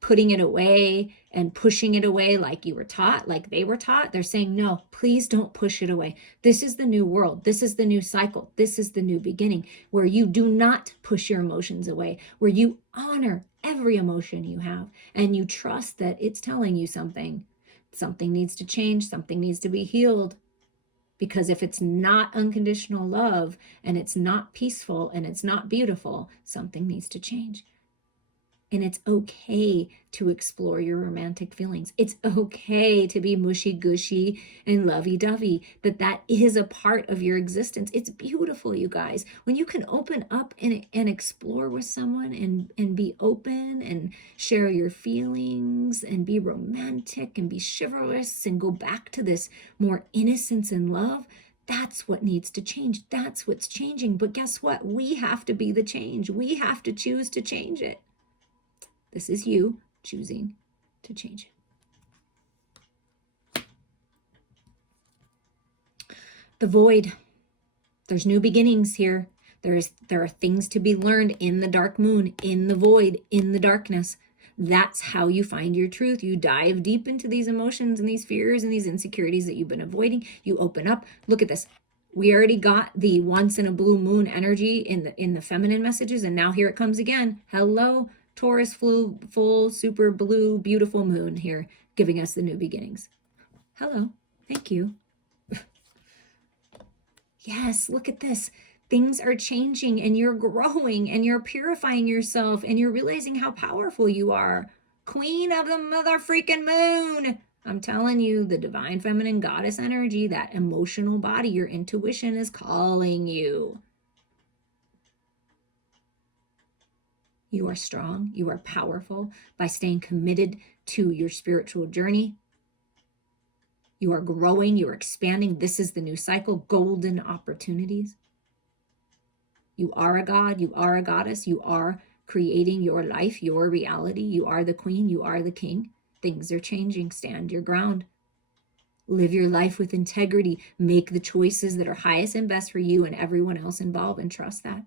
putting it away and pushing it away like you were taught, like they were taught, they're saying, no, please don't push it away. This is the new world. This is the new cycle. This is the new beginning where you do not push your emotions away, where you honor every emotion you have and you trust that it's telling you something. Something needs to change. Something needs to be healed. Because if it's not unconditional love and it's not peaceful and it's not beautiful, something needs to change. And it's okay to explore your romantic feelings. It's okay to be mushy-gushy and lovey-dovey. That is a part of your existence. It's beautiful, you guys. When you can open up and explore with someone and be open and share your feelings and be romantic and be chivalrous and go back to this more innocence and love, that's what needs to change. That's what's changing. But guess what? We have to be the change. We have to choose to change it. This is you choosing to change it. The void. There's new beginnings here. There are things to be learned in the dark moon, in the void, in the darkness. That's how you find your truth. You dive deep into these emotions and these fears and these insecurities that you've been avoiding. You open up. Look at this. We already got the once in a blue moon energy in the feminine messages, and now here it comes again. Hello, Taurus full super blue beautiful moon here, giving us the new beginnings. Hello. Thank you. Yes, look at this. Things are changing and you're growing and you're purifying yourself and you're realizing how powerful you are. Queen of the mother freaking moon. I'm telling you, the divine feminine goddess energy, that emotional body, your intuition is calling you. You are strong. You are powerful by staying committed to your spiritual journey. You are growing. You are expanding. This is the new cycle. Golden opportunities. You are a god, you are a goddess, you are creating your life, your reality. You are the queen, you are the king. Things are changing. Stand your ground. Live your life with integrity. Make the choices that are highest and best for you and everyone else involved, and trust that.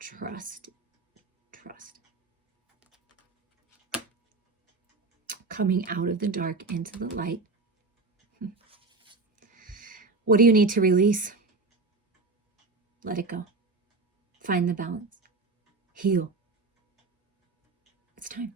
Trust. Coming out of the dark into the light. What do you need to release? Let it go. Find the balance. Heal. It's time.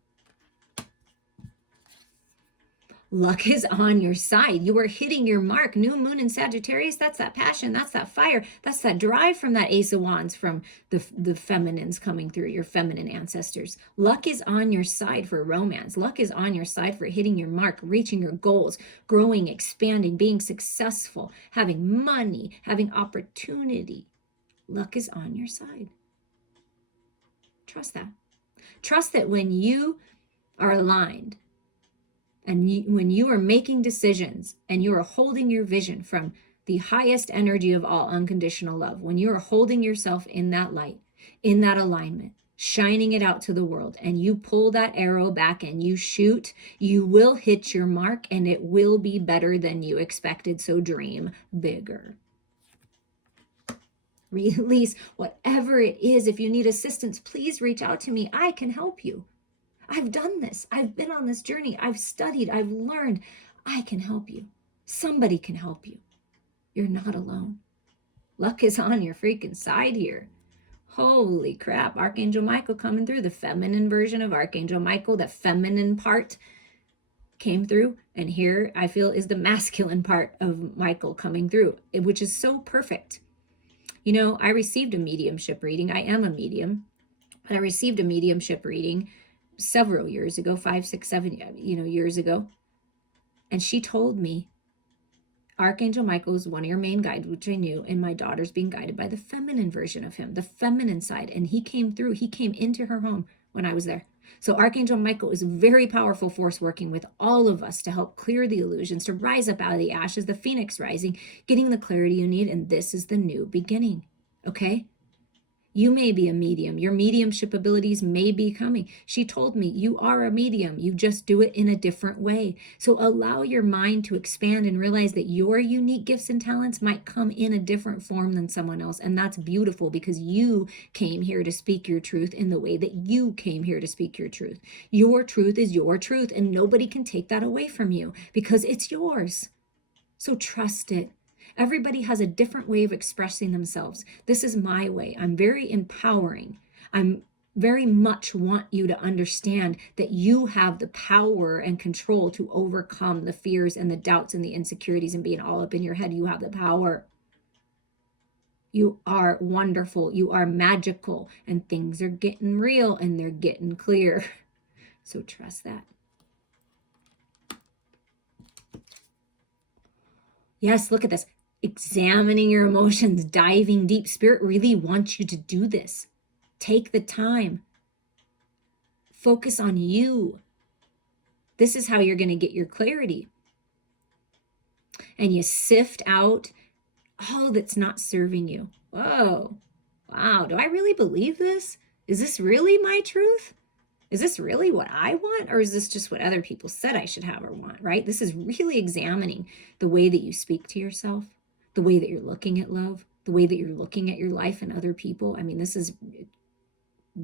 Luck is on your side. You are hitting your mark. New moon in Sagittarius, that's that passion, that's that fire, that's that drive from that Ace of Wands, from the feminines coming through, your feminine ancestors. Luck is on your side for romance. Luck is on your side for hitting your mark, reaching your goals, growing, expanding, being successful, having money, having opportunity. Luck is on your side. Trust that. Trust that when you are aligned and when you are making decisions and you are holding your vision from the highest energy of all, unconditional love, when you are holding yourself in that light, in that alignment, shining it out to the world, and you pull that arrow back and you shoot, you will hit your mark and it will be better than you expected. So dream bigger. Release whatever it is. If you need assistance, please reach out to me. I can help you. I've done this. I've been on this journey. I've studied. I've learned. I can help you. Somebody can help you. You're not alone. Luck is on your freaking side here. Holy crap. Archangel Michael coming through. The feminine version of Archangel Michael, the feminine part came through. And here I feel is the masculine part of Michael coming through, which is so perfect. You know, I received a mediumship reading. I am a medium, but I received a mediumship reading several years ago, 5, 6, 7, years ago. And she told me, Archangel Michael is one of your main guides, which I knew, and my daughter's being guided by the feminine version of him, the feminine side. And he came through. He came into her home when I was there. So Archangel Michael is a very powerful force working with all of us to help clear the illusions, to rise up out of the ashes, the phoenix rising, getting the clarity you need. And this is the new beginning. Okay? You may be a medium. Your mediumship abilities may be coming. She told me you are a medium. You just do it in a different way. So allow your mind to expand and realize that your unique gifts and talents might come in a different form than someone else. And that's beautiful because you came here to speak your truth in the way that you came here to speak your truth. Your truth is your truth, and nobody can take that away from you because it's yours. So trust it. Everybody has a different way of expressing themselves. This is my way. I'm very empowering. I'm very much want you to understand that you have the power and control to overcome the fears and the doubts and the insecurities and being all up in your head. You have the power. You are wonderful. You are magical, and things are getting real and they're getting clear. So trust that. Yes, look at this. Examining your emotions, diving deep. Spirit really wants you to do this. Take the time. Focus on you. This is how you're going to get your clarity. And you sift out all that's not serving you. Whoa. Wow. Do I really believe this? Is this really my truth? Is this really what I want? Or is this just what other people said I should have or want, right? This is really examining the way that you speak to yourself, the way that you're looking at love, the way that you're looking at your life and other people. I mean, this is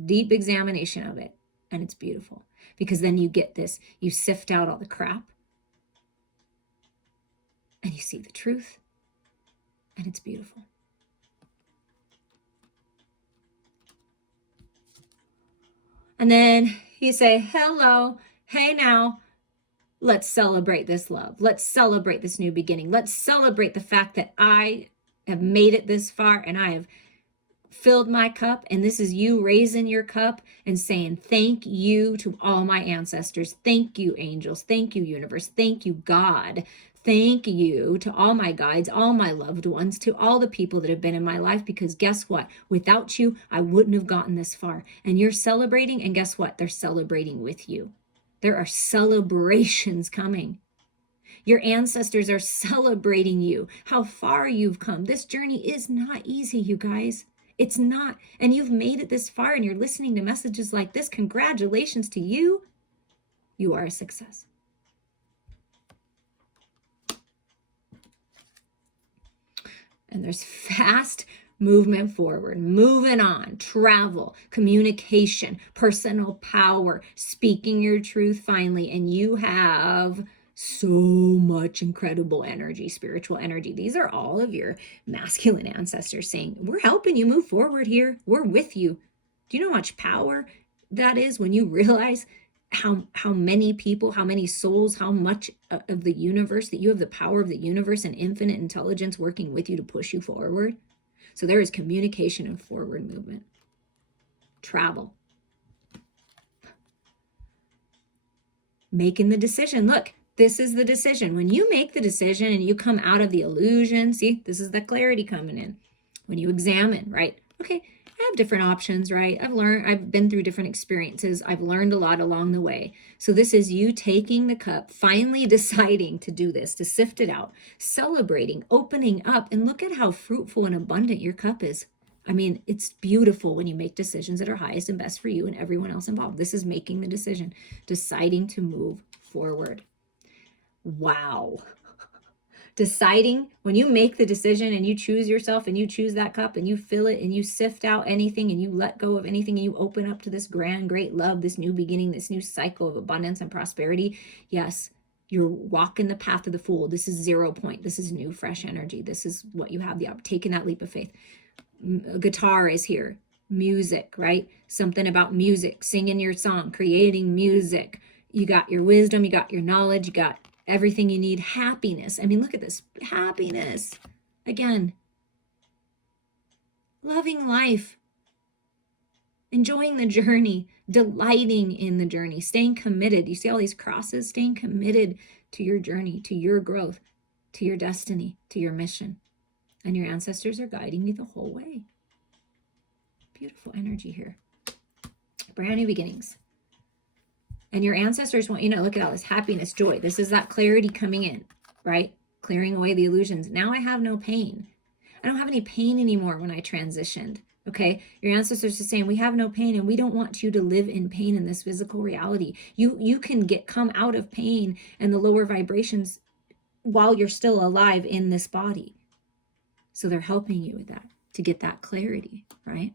deep examination of it, and it's beautiful, because then you get this, you sift out all the crap and you see the truth, and it's beautiful. And then you say, hello, hey now, let's celebrate this love. Let's celebrate this new beginning. Let's celebrate the fact that I have made it this far and I have filled my cup, and this is you raising your cup and saying thank you to all my ancestors. Thank you, angels. Thank you, universe. Thank you, God. Thank you to all my guides, all my loved ones, to all the people that have been in my life, because guess what? Without you, I wouldn't have gotten this far. And you're celebrating, and guess what? They're celebrating with you. There are celebrations coming. Your ancestors are celebrating you, how far you've come. This journey is not easy, you guys. It's not. And you've made it this far, and you're listening to messages like this. Congratulations to you. You are a success. And there's fast movement forward, moving on, travel, communication, personal power, speaking your truth finally. And you have so much incredible energy, spiritual energy. These are all of your masculine ancestors saying, we're helping you move forward here. We're with you. Do you know how much power that is when you realize how many people, how many souls, how much of the universe, that you have the power of the universe and infinite intelligence working with you to push you forward? So there is communication and forward movement. Travel. Making the decision. Look, this is the decision. When you make the decision and you come out of the illusion, see, this is the clarity coming in. When you examine, right? Okay, I have different options, right? I've been through different experiences. I've learned a lot along the way. So this is you taking the cup, finally deciding to do this, to sift it out, celebrating, opening up, and look at how fruitful and abundant your cup is. I mean, it's beautiful when you make decisions that are highest and best for you and everyone else involved. This is making the decision, deciding to move forward. Wow. Deciding, when you make the decision and you choose yourself and you choose that cup and you fill it and you sift out anything and you let go of anything and you open up to this grand, great love, this new beginning, this new cycle of abundance and prosperity. Yes, you're walking the path of the fool. This is 0 point. This is new, fresh energy. This is what you have, taking that leap of faith. Guitar is here. Music, right? Something about music, singing your song, creating music. You got your wisdom, you got your knowledge, you got everything you need. Happiness. I mean, look at this. Happiness. Again, loving life, enjoying the journey, delighting in the journey, staying committed. You see all these crosses? Staying committed to your journey, to your growth, to your destiny, to your mission. And your ancestors are guiding you the whole way. Beautiful energy here. Brand new beginnings. And your ancestors want you to look at all this happiness, joy. This is that clarity coming in, right? Clearing away the illusions. Now I have no pain. I don't have any pain anymore when I transitioned. Okay, your ancestors are saying we have no pain, and we don't want you to live in pain in this physical reality. You can come out of pain and the lower vibrations while you're still alive in this body. So they're helping you with that, to get that clarity, right?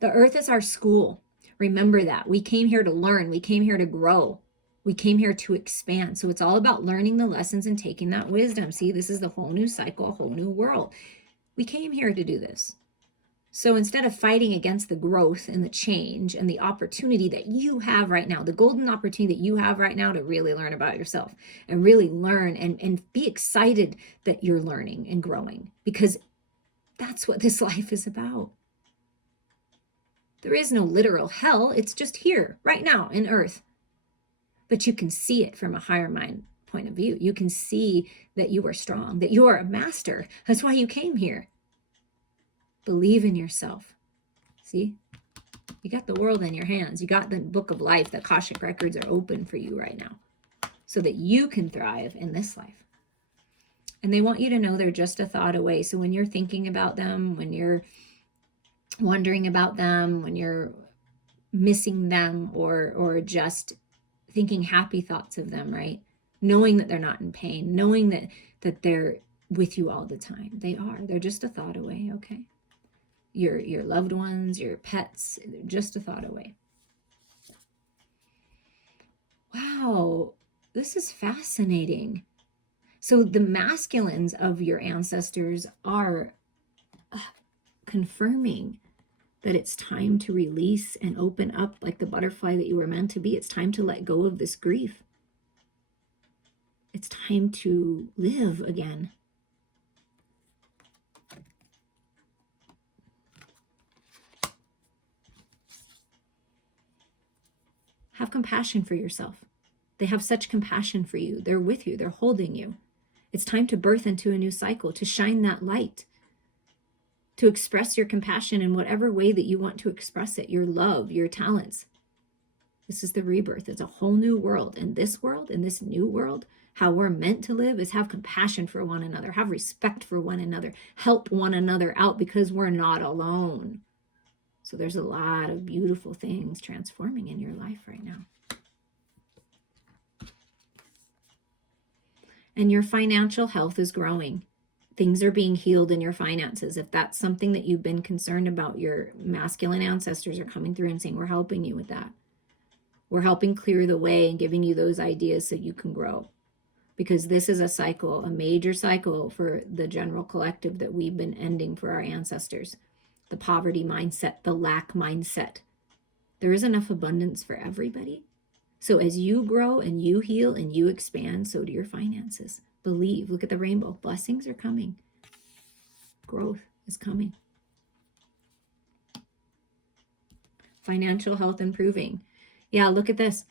The earth is our school. Remember that. We came here to learn. We came here to grow. We came here to expand. So it's all about learning the lessons and taking that wisdom. See, this is the whole new cycle, a whole new world. We came here to do this. So instead of fighting against the growth and the change and the opportunity that you have right now, the golden opportunity that you have right now to really learn about yourself and really learn and be excited that you're learning and growing, because that's what this life is about. There is no literal hell. It's just here right now in earth. But you can see it from a higher mind point of view. You can see that you are strong, that you are a master. That's why you came here. Believe in yourself. See, you got the world in your hands. You got the book of life. The Akashic records are open for you right now so that you can thrive in this life. And they want you to know they're just a thought away. So when you're thinking about them, when you're wondering about them, when you're missing them, or just thinking happy thoughts of them, right? Knowing that they're not in pain, knowing that with you all the time. They are. They're just a thought away, okay? Your loved ones, your pets, they're just a thought away. Wow, this is fascinating. So the masculines of your ancestors are confirming that it's time to release and open up like the butterfly that you were meant to be. It's time to let go of this grief. It's time to live again. Have compassion for yourself. They have such compassion for you. They're with you. They're holding you. It's time to birth into a new cycle, to shine that light, to express your compassion in whatever way that you want to express it, your love, your talents. This is the rebirth. It's a whole new world. And this world, in this new world, how we're meant to live is have compassion for one another, have respect for one another, help one another out because we're not alone. So there's a lot of beautiful things transforming in your life right now. And your financial health is growing. Things are being healed in your finances. If that's something that you've been concerned about, your masculine ancestors are coming through and saying, we're helping you with that. We're helping clear the way and giving you those ideas so you can grow. Because this is a cycle, a major cycle for the general collective that we've been ending for our ancestors. The poverty mindset, the lack mindset. There is enough abundance for everybody. So as you grow and you heal and you expand, so do your finances. Believe, look at the rainbow. Blessings are coming. Growth is coming. Financial health improving. Yeah, look at this.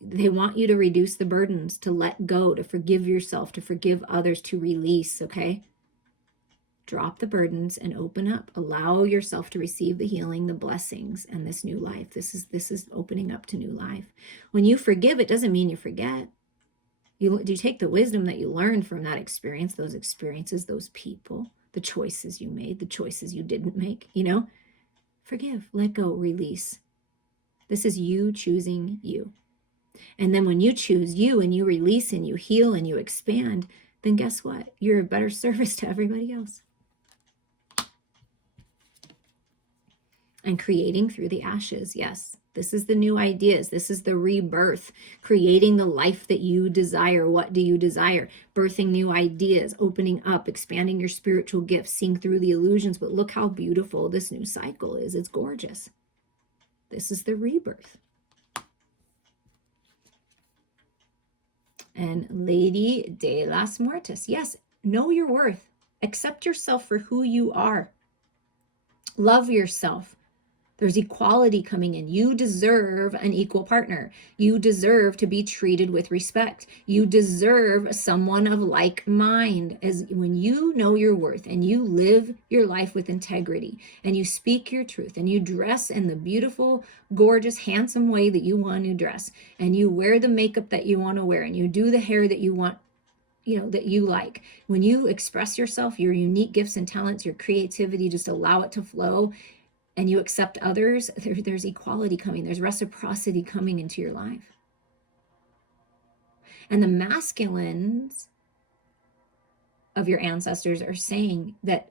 They want you to reduce the burdens, to let go, to forgive yourself, to forgive others, to release, okay? Drop the burdens and open up. Allow yourself to receive the healing, the blessings, and this new life. This is opening up to new life. When you forgive, it doesn't mean you forget. You take the wisdom that you learned from that experience, those experiences, those people, the choices you made, the choices you didn't make, forgive, let go, release. This is you choosing you. And then when you choose you and you release and you heal and you expand, then guess what? You're a better service to everybody else. And creating through the ashes, yes. This is the new ideas. This is the rebirth, creating the life that you desire. What do you desire? Birthing new ideas, opening up, expanding your spiritual gifts, seeing through the illusions. But look how beautiful this new cycle is. It's gorgeous. This is the rebirth. And Lady de las Muertes. Yes, know your worth. Accept yourself for who you are. Love yourself. There's equality coming in. You deserve an equal partner. You deserve to be treated with respect. You deserve someone of like mind. As when you know your worth and you live your life with integrity and you speak your truth and you dress in the beautiful, gorgeous, handsome way that you want to dress and you wear the makeup that you want to wear and you do the hair that you want, that you like. When you express yourself, your unique gifts and talents, your creativity, just allow it to flow, and you accept others, there's equality coming. There's reciprocity coming into your life. And the masculines of your ancestors are saying that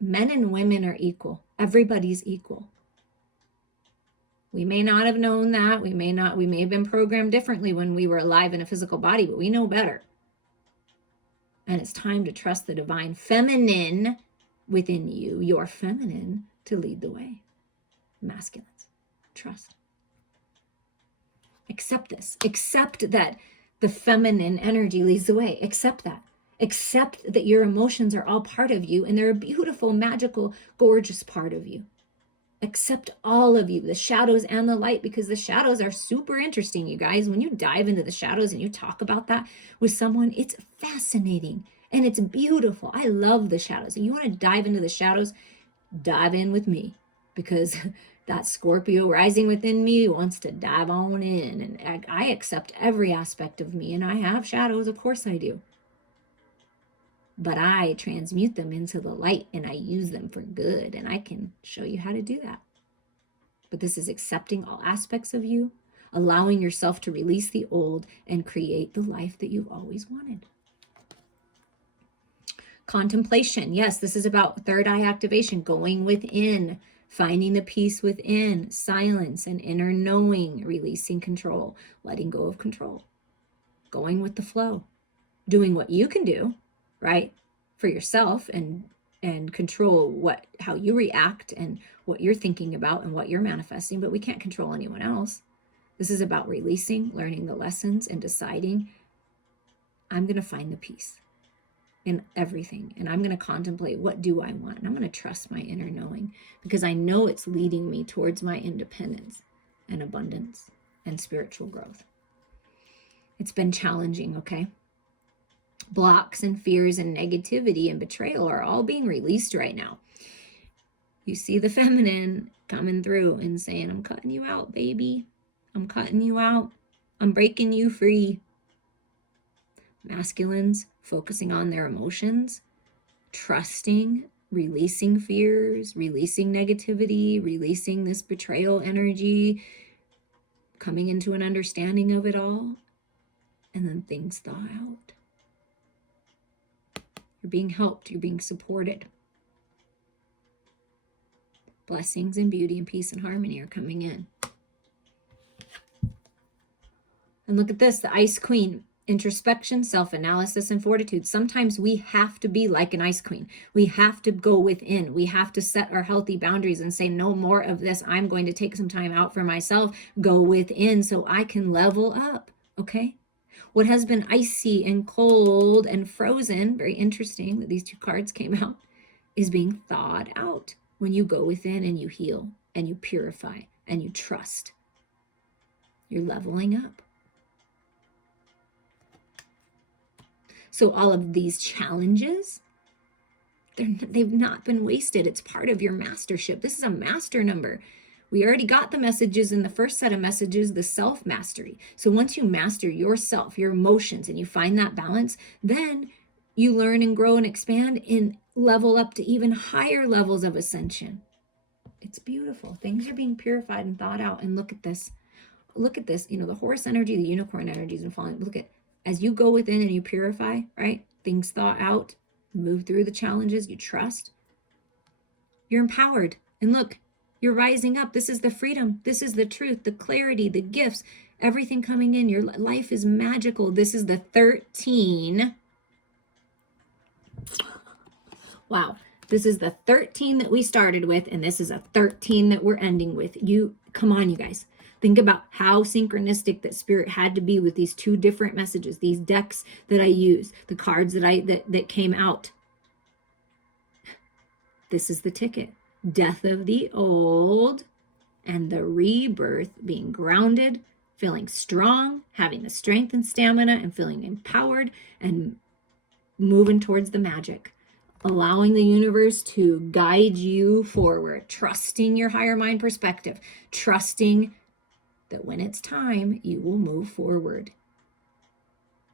men and women are equal. Everybody's equal. We may not have known that. We may have been programmed differently when we were alive in a physical body, but we know better. And it's time to trust the divine feminine within you, your feminine, to lead the way. Masculines, trust. Accept this. Accept that the feminine energy leads the way. Accept that. Accept that your emotions are all part of you and they're a beautiful, magical, gorgeous part of you. Accept all of you, the shadows and the light, because the shadows are super interesting, you guys. When you dive into the shadows and you talk about that with someone, it's fascinating. And it's beautiful. I love the shadows. If you want to dive into the shadows, dive in with me, because that Scorpio rising within me wants to dive on in. And I accept every aspect of me. And I have shadows. Of course I do. But I transmute them into the light and I use them for good. And I can show you how to do that. But this is accepting all aspects of you, allowing yourself to release the old and create the life that you've always wanted. Contemplation. Yes, this is about third eye activation, going within, finding the peace within, silence and inner knowing, releasing control, letting go of control, going with the flow, doing what you can do, right, for yourself, and control how you react and what you're thinking about and what you're manifesting, but we can't control anyone else. This is about releasing, learning the lessons, and deciding, I'm going to find the peace in everything. And I'm going to contemplate, what do I want? And I'm going to trust my inner knowing, because I know it's leading me towards my independence and abundance and spiritual growth. It's been challenging, okay? Blocks and fears and negativity and betrayal are all being released right now. You see the feminine coming through and saying, I'm cutting you out, baby. I'm cutting you out. I'm breaking you free. Masculines focusing on their emotions, trusting, releasing fears, releasing negativity, releasing this betrayal energy, coming into an understanding of it all, and then things thaw out. You're being helped. You're being supported. Blessings and beauty and peace and harmony are coming in. And look at this, the Ice Queen. Introspection, self-analysis, and fortitude. Sometimes we have to be like an ice queen. We have to go within. We have to set our healthy boundaries and say, no more of this. I'm going to take some time out for myself, go within so I can level up, okay? What has been icy and cold and frozen, very interesting that these two cards came out, is being thawed out when you go within and you heal and you purify and you trust. You're leveling up. So all of these challenges, they've not been wasted. It's part of your mastership. This is a master number. We already got the messages in the first set of messages, the self-mastery. So once you master yourself, your emotions, and you find that balance, then you learn and grow and expand and level up to even higher levels of ascension. It's beautiful. Things are being purified and thought out. And look at this. Look at this. You know, the horse energy, the unicorn energy has been falling. Look at, as you go within and you purify, right? Things thaw out, move through the challenges, you trust. You're empowered. And look, you're rising up. This is the freedom. This is the truth, the clarity, the gifts, everything coming in. Your life is magical. This is the 13. Wow. This is the 13 that we started with, and this is a 13 that we're ending with. Come on, you guys. Think about how synchronistic that spirit had to be with these two different messages, these decks that I use, the cards that came out. This is the ticket. Death of the old and the rebirth, being grounded, feeling strong, having the strength and stamina, and feeling empowered and moving towards the magic. Allowing the universe to guide you forward, trusting your higher mind perspective, trusting that when it's time, you will move forward.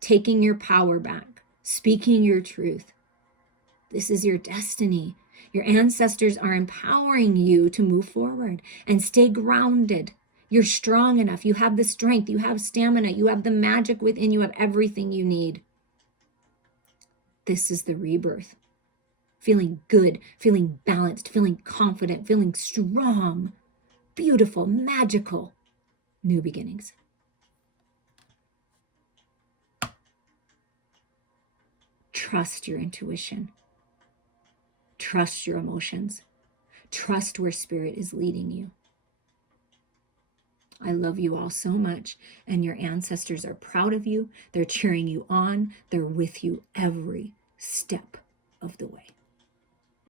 Taking your power back, speaking your truth. This is your destiny. Your ancestors are empowering you to move forward and stay grounded. You're strong enough. You have the strength. You have stamina. You have the magic within you. You have everything you need. This is the rebirth. Feeling good, feeling balanced, feeling confident, feeling strong, beautiful, magical. New beginnings. Trust your intuition. Trust your emotions. Trust where spirit is leading you. I love you all so much, and your ancestors are proud of you. They're cheering you on. They're with you every step of the way.